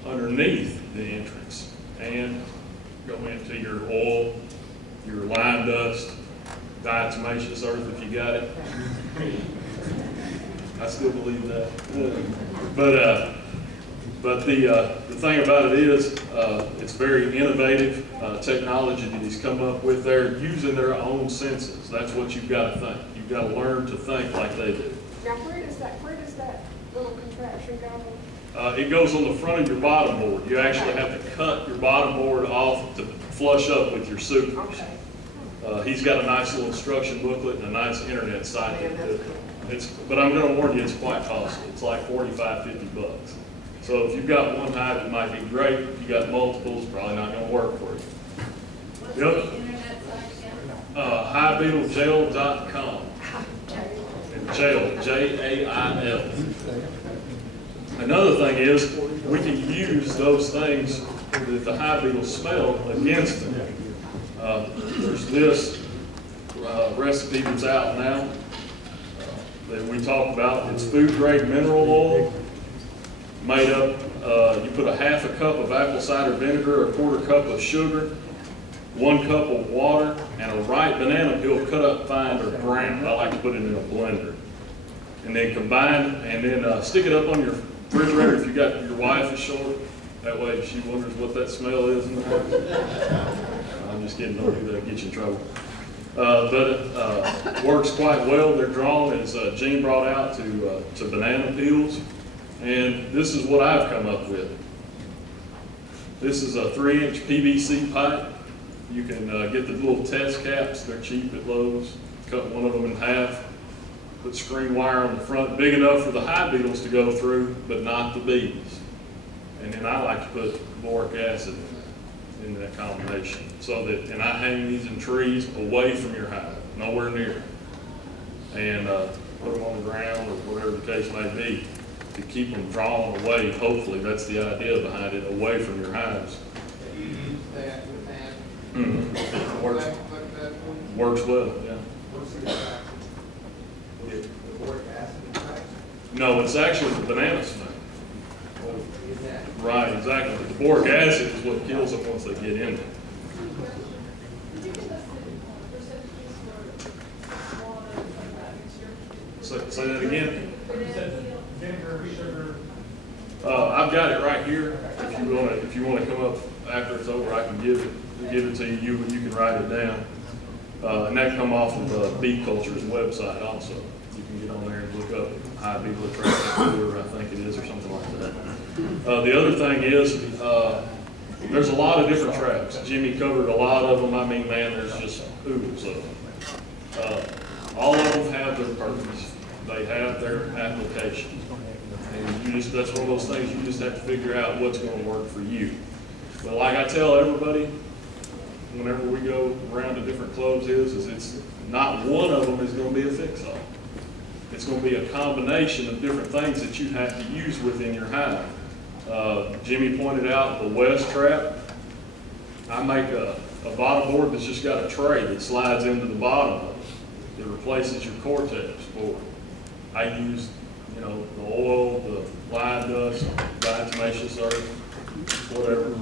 underneath the entrance and go into your oil, your lime dust, diatomaceous earth if you got it. I still believe that. But the thing about it is, it's very innovative technology that he's come up with. They're using their own senses. That's what you've got to think. You've got to learn to think like they do. Now, where does that little contraption go? It goes on the front of your bottom board. You actually have to cut your bottom board off to flush up with your supers. Okay. He's got a nice little instruction booklet and a nice internet site. But I'm going to warn you, it's quite costly. It's like $45, $50. So if you've got one hive, it might be great. If you got multiples, probably not going to work for you. What's the internet site again? HiveBeetleJail.com. And jail, Jail. Another thing is, we can use those things that the hive beetles smell against them. There's this recipe that's out now that we talked about. It's food grade mineral oil made up, you put a half a cup of apple cider vinegar, a quarter cup of sugar, 1 cup of water, and a ripe banana peel cut up fine or ground. I like to put it in a blender. And then combine, and then stick it up on your refrigerator if you got your wife is short. That way if she wonders what that smell is in the house. I'm just kidding, don't do that, get you in trouble. But it works quite well. They're drawn, as Gene brought out, to banana peels. And this is what I've come up with. This is a 3-inch PVC pipe. You can get the little test caps. They're cheap at Lowe's. Cut one of them in half. Put screen wire on the front, big enough for the hive beetles to go through, but not the bees. And then I like to put boric acid in that combination. So that, and I hang these in trees away from your hive, nowhere near. And put them on the ground or whatever the case may be to keep them drawn away. Hopefully, that's the idea behind it, away from your hives. You use that with that. Mm-hmm. Works well, yeah. What's the boric acid in fact? No, it's actually the banana smoke. Is that? Right, exactly. But the boric acid is what kills them once they get in there. Did you give us the percentages for water and that mixture? Say that again. Vinegar, sugar. I've got it right here. If you want to come up after it's over, I can give it to you. You can write it down. And that come off of Beekeepers' website also. You can get on there and look up Hive Beetle attractant cooler, I think it is, or something like that. The other thing is, there's a lot of different traps. Jimmy covered a lot of them. I mean, man, there's just oodles of them. All of them have their purpose. They have their application. And that's one of those things you just have to figure out what's going to work for you. But like I tell everybody, whenever we go around to different clubs is it's not one of them is going to be a fix-all. It's going to be a combination of different things that you have to use within your hive. Jimmy pointed out the West trap. I make a bottom board that's just got a tray that slides into the bottom of it. It replaces your Cortex board. I use, the oil, the lime dust, diatomaceous earth, whatever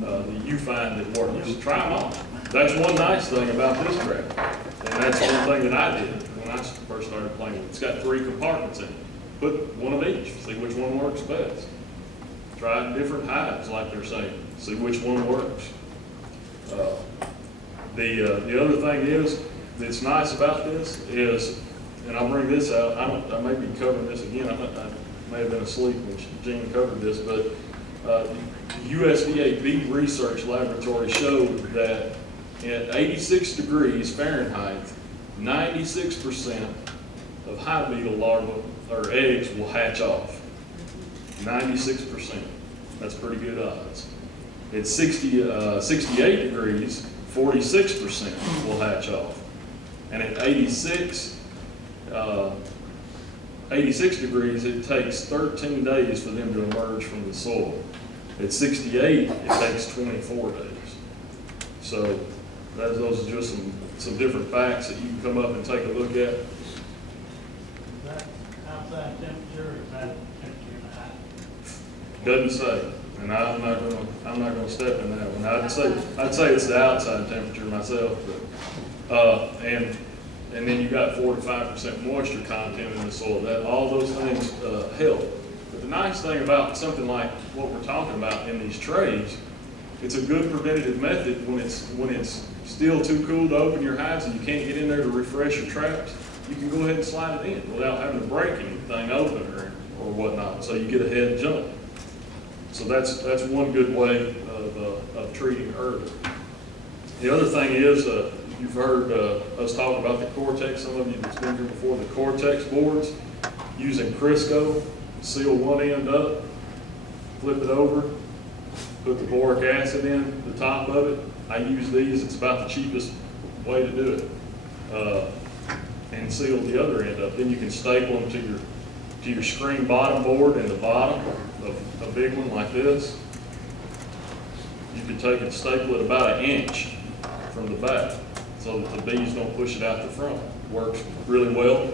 that you find that works. Just try them all. That's one nice thing about this trap. And that's one thing that I did when I first started playing with it. It's got 3 compartments in it. Put one of each, see which one works best. Try different hives, like they're saying. See which one works. The other thing is, that's nice about this is, and I'll bring this out, I may be covering this again, I may have been asleep when Gene covered this, but the USDA Bee Research Laboratory showed that at 86 degrees Fahrenheit, 96% of hive beetle larvae or eggs will hatch off. 96%. That's pretty good odds. At 68 degrees, 46% will hatch off. And at 86, 86 degrees, it takes 13 days for them to emerge from the soil. At 68, it takes 24 days. So those are just some different facts that you can come up and take a look at. Is that outside temperature or is that temperature in the hive? Doesn't say, and I'm not gonna step in that one. I'd say it's the outside temperature myself, but, and then you got 4 to 5% moisture content in the soil. That all those things help. But the nice thing about something like what we're talking about in these trays, it's a good preventative method when it's still too cool to open your hives and you can't get in there to refresh your traps. You can go ahead and slide it in without having to break anything open or whatnot. So you get ahead and jump. So that's one good way of treating early. The other thing is, you've heard us talk about the Cortex, some of you that's been here before, the Cortex boards, using Crisco, seal one end up, flip it over, put the boric acid in the top of it. I use these, it's about the cheapest way to do it. And seal the other end up. Then you can staple them to your screen bottom board in the bottom of a big one like this. You can take and staple it about 1 inch from the back so that the bees don't push it out the front. Works really well.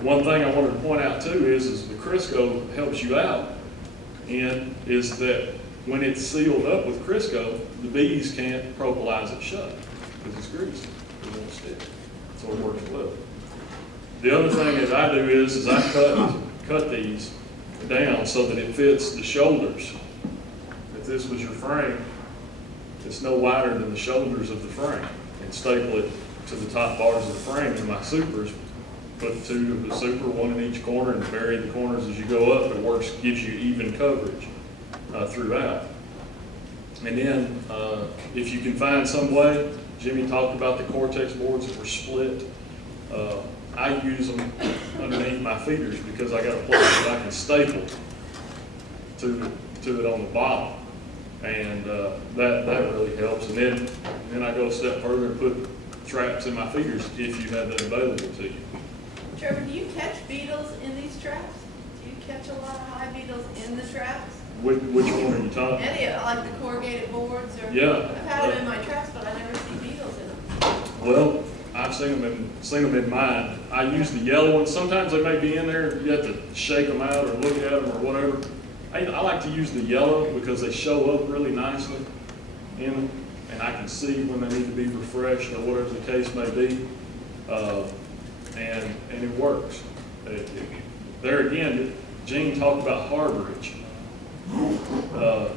One thing I wanted to point out too is the Crisco helps you out is that when it's sealed up with Crisco, the bees can't propolize it shut because it's greasy. It won't stick. So it works well. The other thing that I do is I cut these down so that it fits the shoulders. If this was your frame, it's no wider than the shoulders of the frame, and staple it to the top bars of the frame. And my supers, put 2 of the super, 1 in each corner, and vary the corners as you go up. It works, gives you even coverage throughout. And then if you can find some way, Jimmy talked about the Cortex boards that were split. I use them underneath my feeders because I got a place that I can staple to it on the bottom. And that really helps. And then I go a step further and put traps in my feeders if you have that available to you. Trevor, do you catch beetles in these traps? Do you catch a lot of hive beetles in the traps? Which one are you talking? Any, like the corrugated boards or? Yeah. I've had them in my traps, but I never see beetles in them. Well, I've seen them in mine. I use the yellow ones. Sometimes they may be in there. You have to shake them out or look at them or whatever. I like to use the yellow because they show up really nicely in them, and I can see when they need to be refreshed or whatever the case may be, and it works. There again, Gene talked about harborage.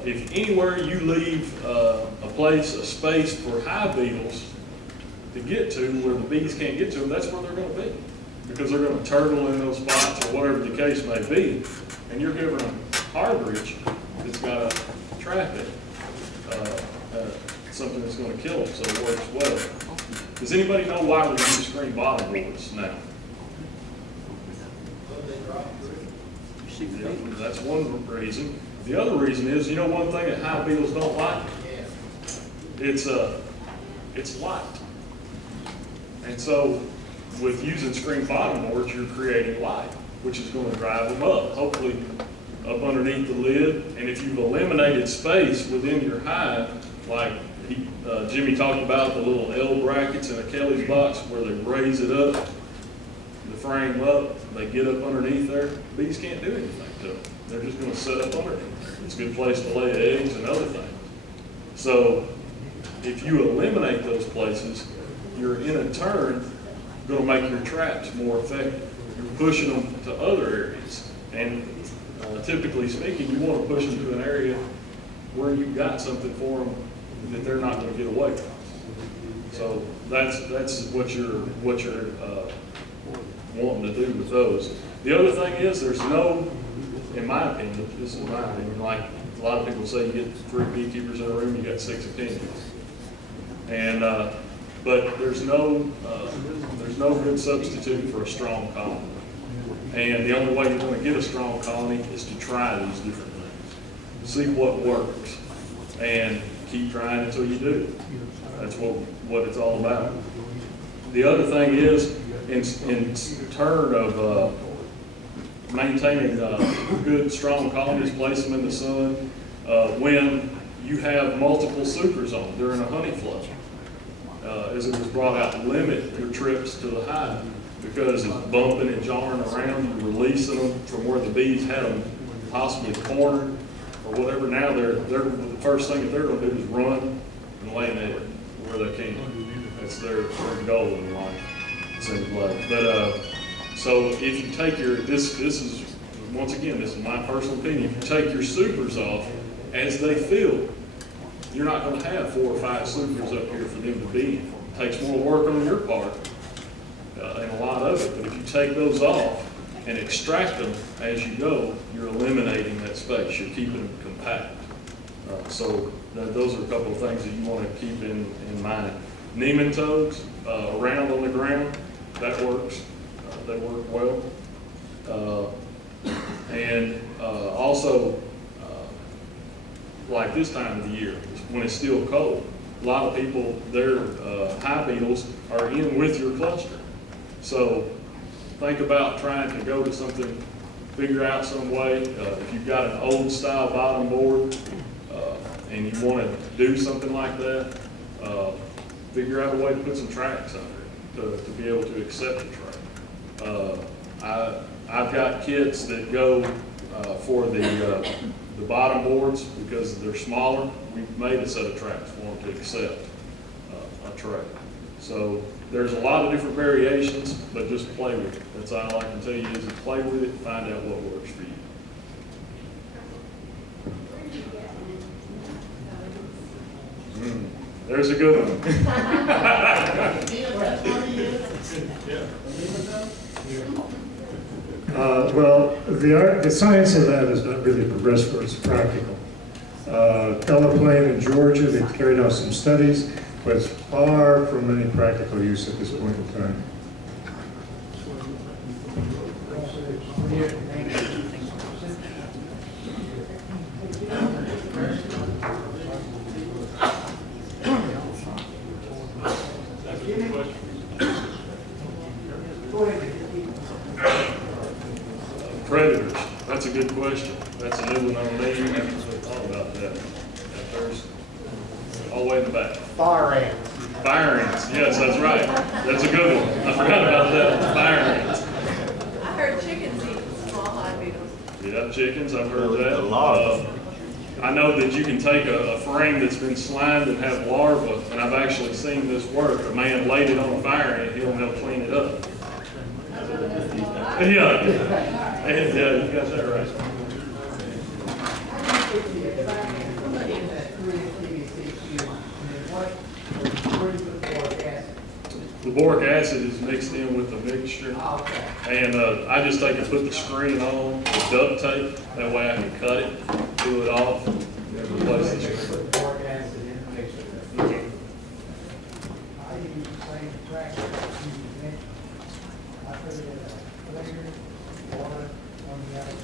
If anywhere you leave a space for hive beetles to get to where the bees can't get to them, that's where they're going to be, because they're going to turtle in those spots or whatever the case may be, and you're giving them harborage that's got a trap in it, something that's going to kill them, so it works well. Does anybody know why we use screen bottom boards now? Yeah, that's one reason. The other reason is, you know, one thing that hive beetles don't like? It's light. And so with using screen bottom boards, you're creating light, which is going to drive them up, hopefully up underneath the lid. And if you've eliminated space within your hive, like Jimmy talked about the little L brackets in a Kelly's box where they raise it up, the frame up, they get up underneath there, bees can't do anything to them. They're just going to set up underneath there. It's a good place to lay eggs and other things. So if you eliminate those places, you're in turn going to make your traps more effective. You're pushing them to other areas. And typically speaking, you want to push them to an area where you've got something for them that they're not going to get away from. So that's what you're wanting to do with those. The other thing is there's no, in my opinion, this is my opinion, like a lot of people say you get 3 beekeepers in a room, you got 6 opinions. And but there's no good substitute for a strong colony. And the only way you're going to get a strong colony is to try these different things. See what works. And keep trying until you do. That's what it's all about. The other thing is, in turn of maintaining good, strong colonies, place them in the sun. When you have multiple supers on during a honey flow, as it was brought out, limit your trips to the hive because it's bumping and jarring around. You're releasing them from where the bees had them possibly cornered or whatever. Now they're the first thing that they're going to do is run and lay an egg where they can. That's their goal in life, it seems like. But so if you take this is once again, this is my personal opinion. If you take your supers off as they fill, you're not going to have 4 or 5 supers up here for them to be in. It takes more work on your part and a lot of it. But if you take those off and extract them as you go, you're eliminating that space. You're keeping them compact. So those are a couple of things that you want to keep in mind. Nematodes around on the ground, that works. They work well. And also, like this time of the year, when it's still cold, a lot of people, their hive beetles are in with your cluster. So think about trying to go to something, figure out some way. If you've got an old style bottom board and you want to do something like that, figure out a way to put some tracks under it to be able to accept the track. I've got kits that go for the bottom boards because they're smaller. We've made a set of tracks for them to accept a tray. So there's a lot of different variations, but just play with it. That's all I can tell you is to play with it and find out what works for you. There's a good one. Well, the science of that has not really progressed where it's practical. Delaplane in Georgia, they've carried out some studies, but it's far from any practical use at this point in time. Predators, that's a good question. That's a new one on me. You have to really thought about that. There's all the way in the back. Fire ants. Fire ants, yes, that's right. That's a good one. I forgot about that. Fire ants. I heard chickens eat small hive beetles. Yeah, chickens, I've heard that. A lot. I know that you can take a frame that's been slimed and have larvae, and I've actually seen this work. A man laid it on a fire ant, he'll help clean it up. Yeah, you got that right. The boric acid is mixed in with the mixture, and I just take and put the screen on with duct tape. That way I can cut it, peel it off, and then replace the screen. I use the same track that you mentioned. I put it in a clear water on the outside.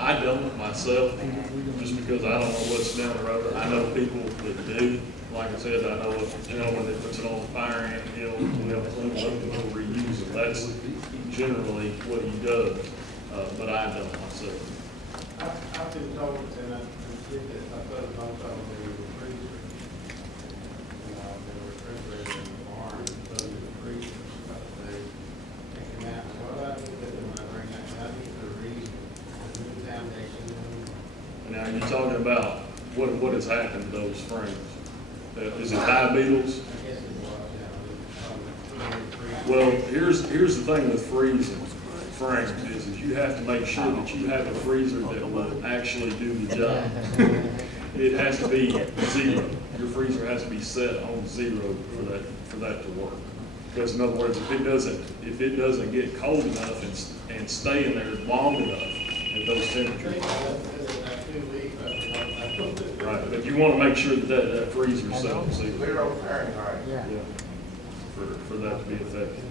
I don't myself, just because I don't know what's down the road. I know people that do. Like I said, I know a gentleman that puts it on the fire ant, he'll clean it up and he'll reuse it. That's generally what he does, but I don't myself. I've been told, and I did this, I thought it was on top of the freezer. You know, they were refrigerated in the barn, so in the freezer, but they take them out. So what I do with them when I bring that, I need to read the new foundation. Now, you're talking about what has happened to those frames? Is it hive beetles? I guess it was, yeah. Well, here's the thing with freezing frames is you have to make sure that you have a freezer that will actually do the job. It has to be zero. your freezer has to be set on 0 for that to work. Because in other words, if it doesn't get cold enough and stay in there long enough at those temperatures. Right, but you want to make sure that freezer is set on 0. 0 Fahrenheit. Yeah. For that to be effective.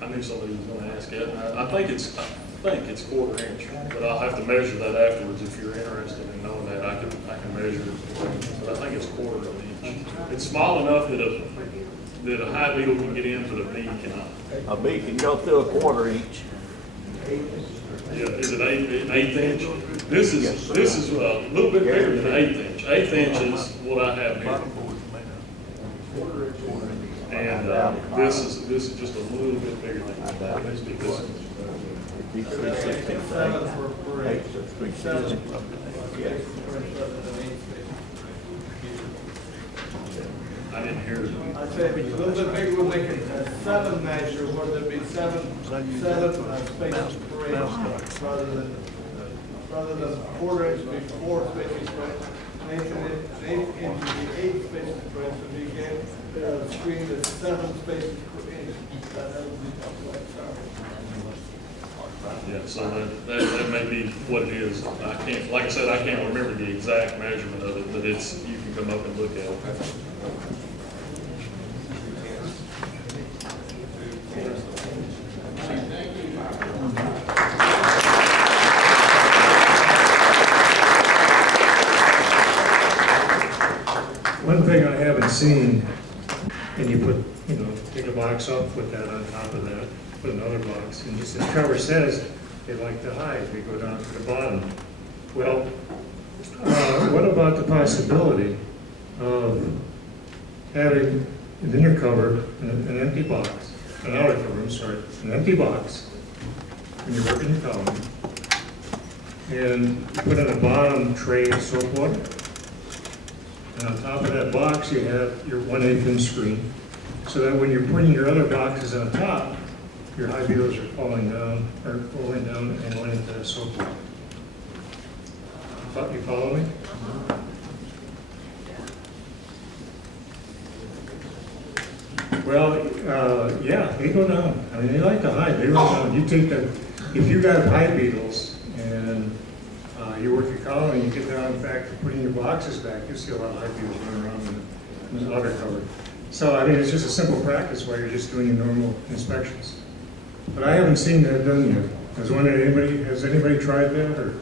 I knew somebody was going to ask it. I think it's 1/4 inch, but I'll have to measure that afterwards. If you're interested in knowing that, I can measure it. But I think it's 1/4 inch. It's small enough that a hive beetle can get in, but a bee cannot. A bee can go through a 1/4 inch. Yeah, is it an eighth inch? This is a little bit bigger than an 1/8 inch. 1/8 inch is what I have here. And this is just a little bit bigger than that. It's because I didn't hear it. I said, a little bit bigger, we'll make it a 7 measure, where there'd be seven spaces per inch, rather than 1/4 inch, would be 4 spaces per inch. An 1/8 inch would be 8 spaces per inch, and you get a screen that's 7 spaces per inch. That would be like Yeah, so that may be what it is. I can't, like I said, I can't remember the exact measurement of it, but you can come up and look at it. One thing I haven't seen, and you put, take a box off, put that on top of that, put another box, and just as Trevor says, they like to hide, they go down to the bottom. Well, what about the possibility of having an inner cover, an empty box, an outer cover, I'm sorry, an empty box, when you're working your colony, and you put on the bottom tray of soap water, and on top of that box, you have your 1/8 inch screen, so that when you're putting your other boxes on top, your hive beetles are falling down and going into the soap water. You follow me? Well, yeah, they go down. I mean, they like to hide. They run down. You take if you got hive beetles and you work your colony, you get down, in fact, to putting your boxes back, you see a lot of hive beetles running around in the outer cover. So, I mean, it's just a simple practice while you're just doing your normal inspections. But I haven't seen that done yet. Has anybody tried that, or?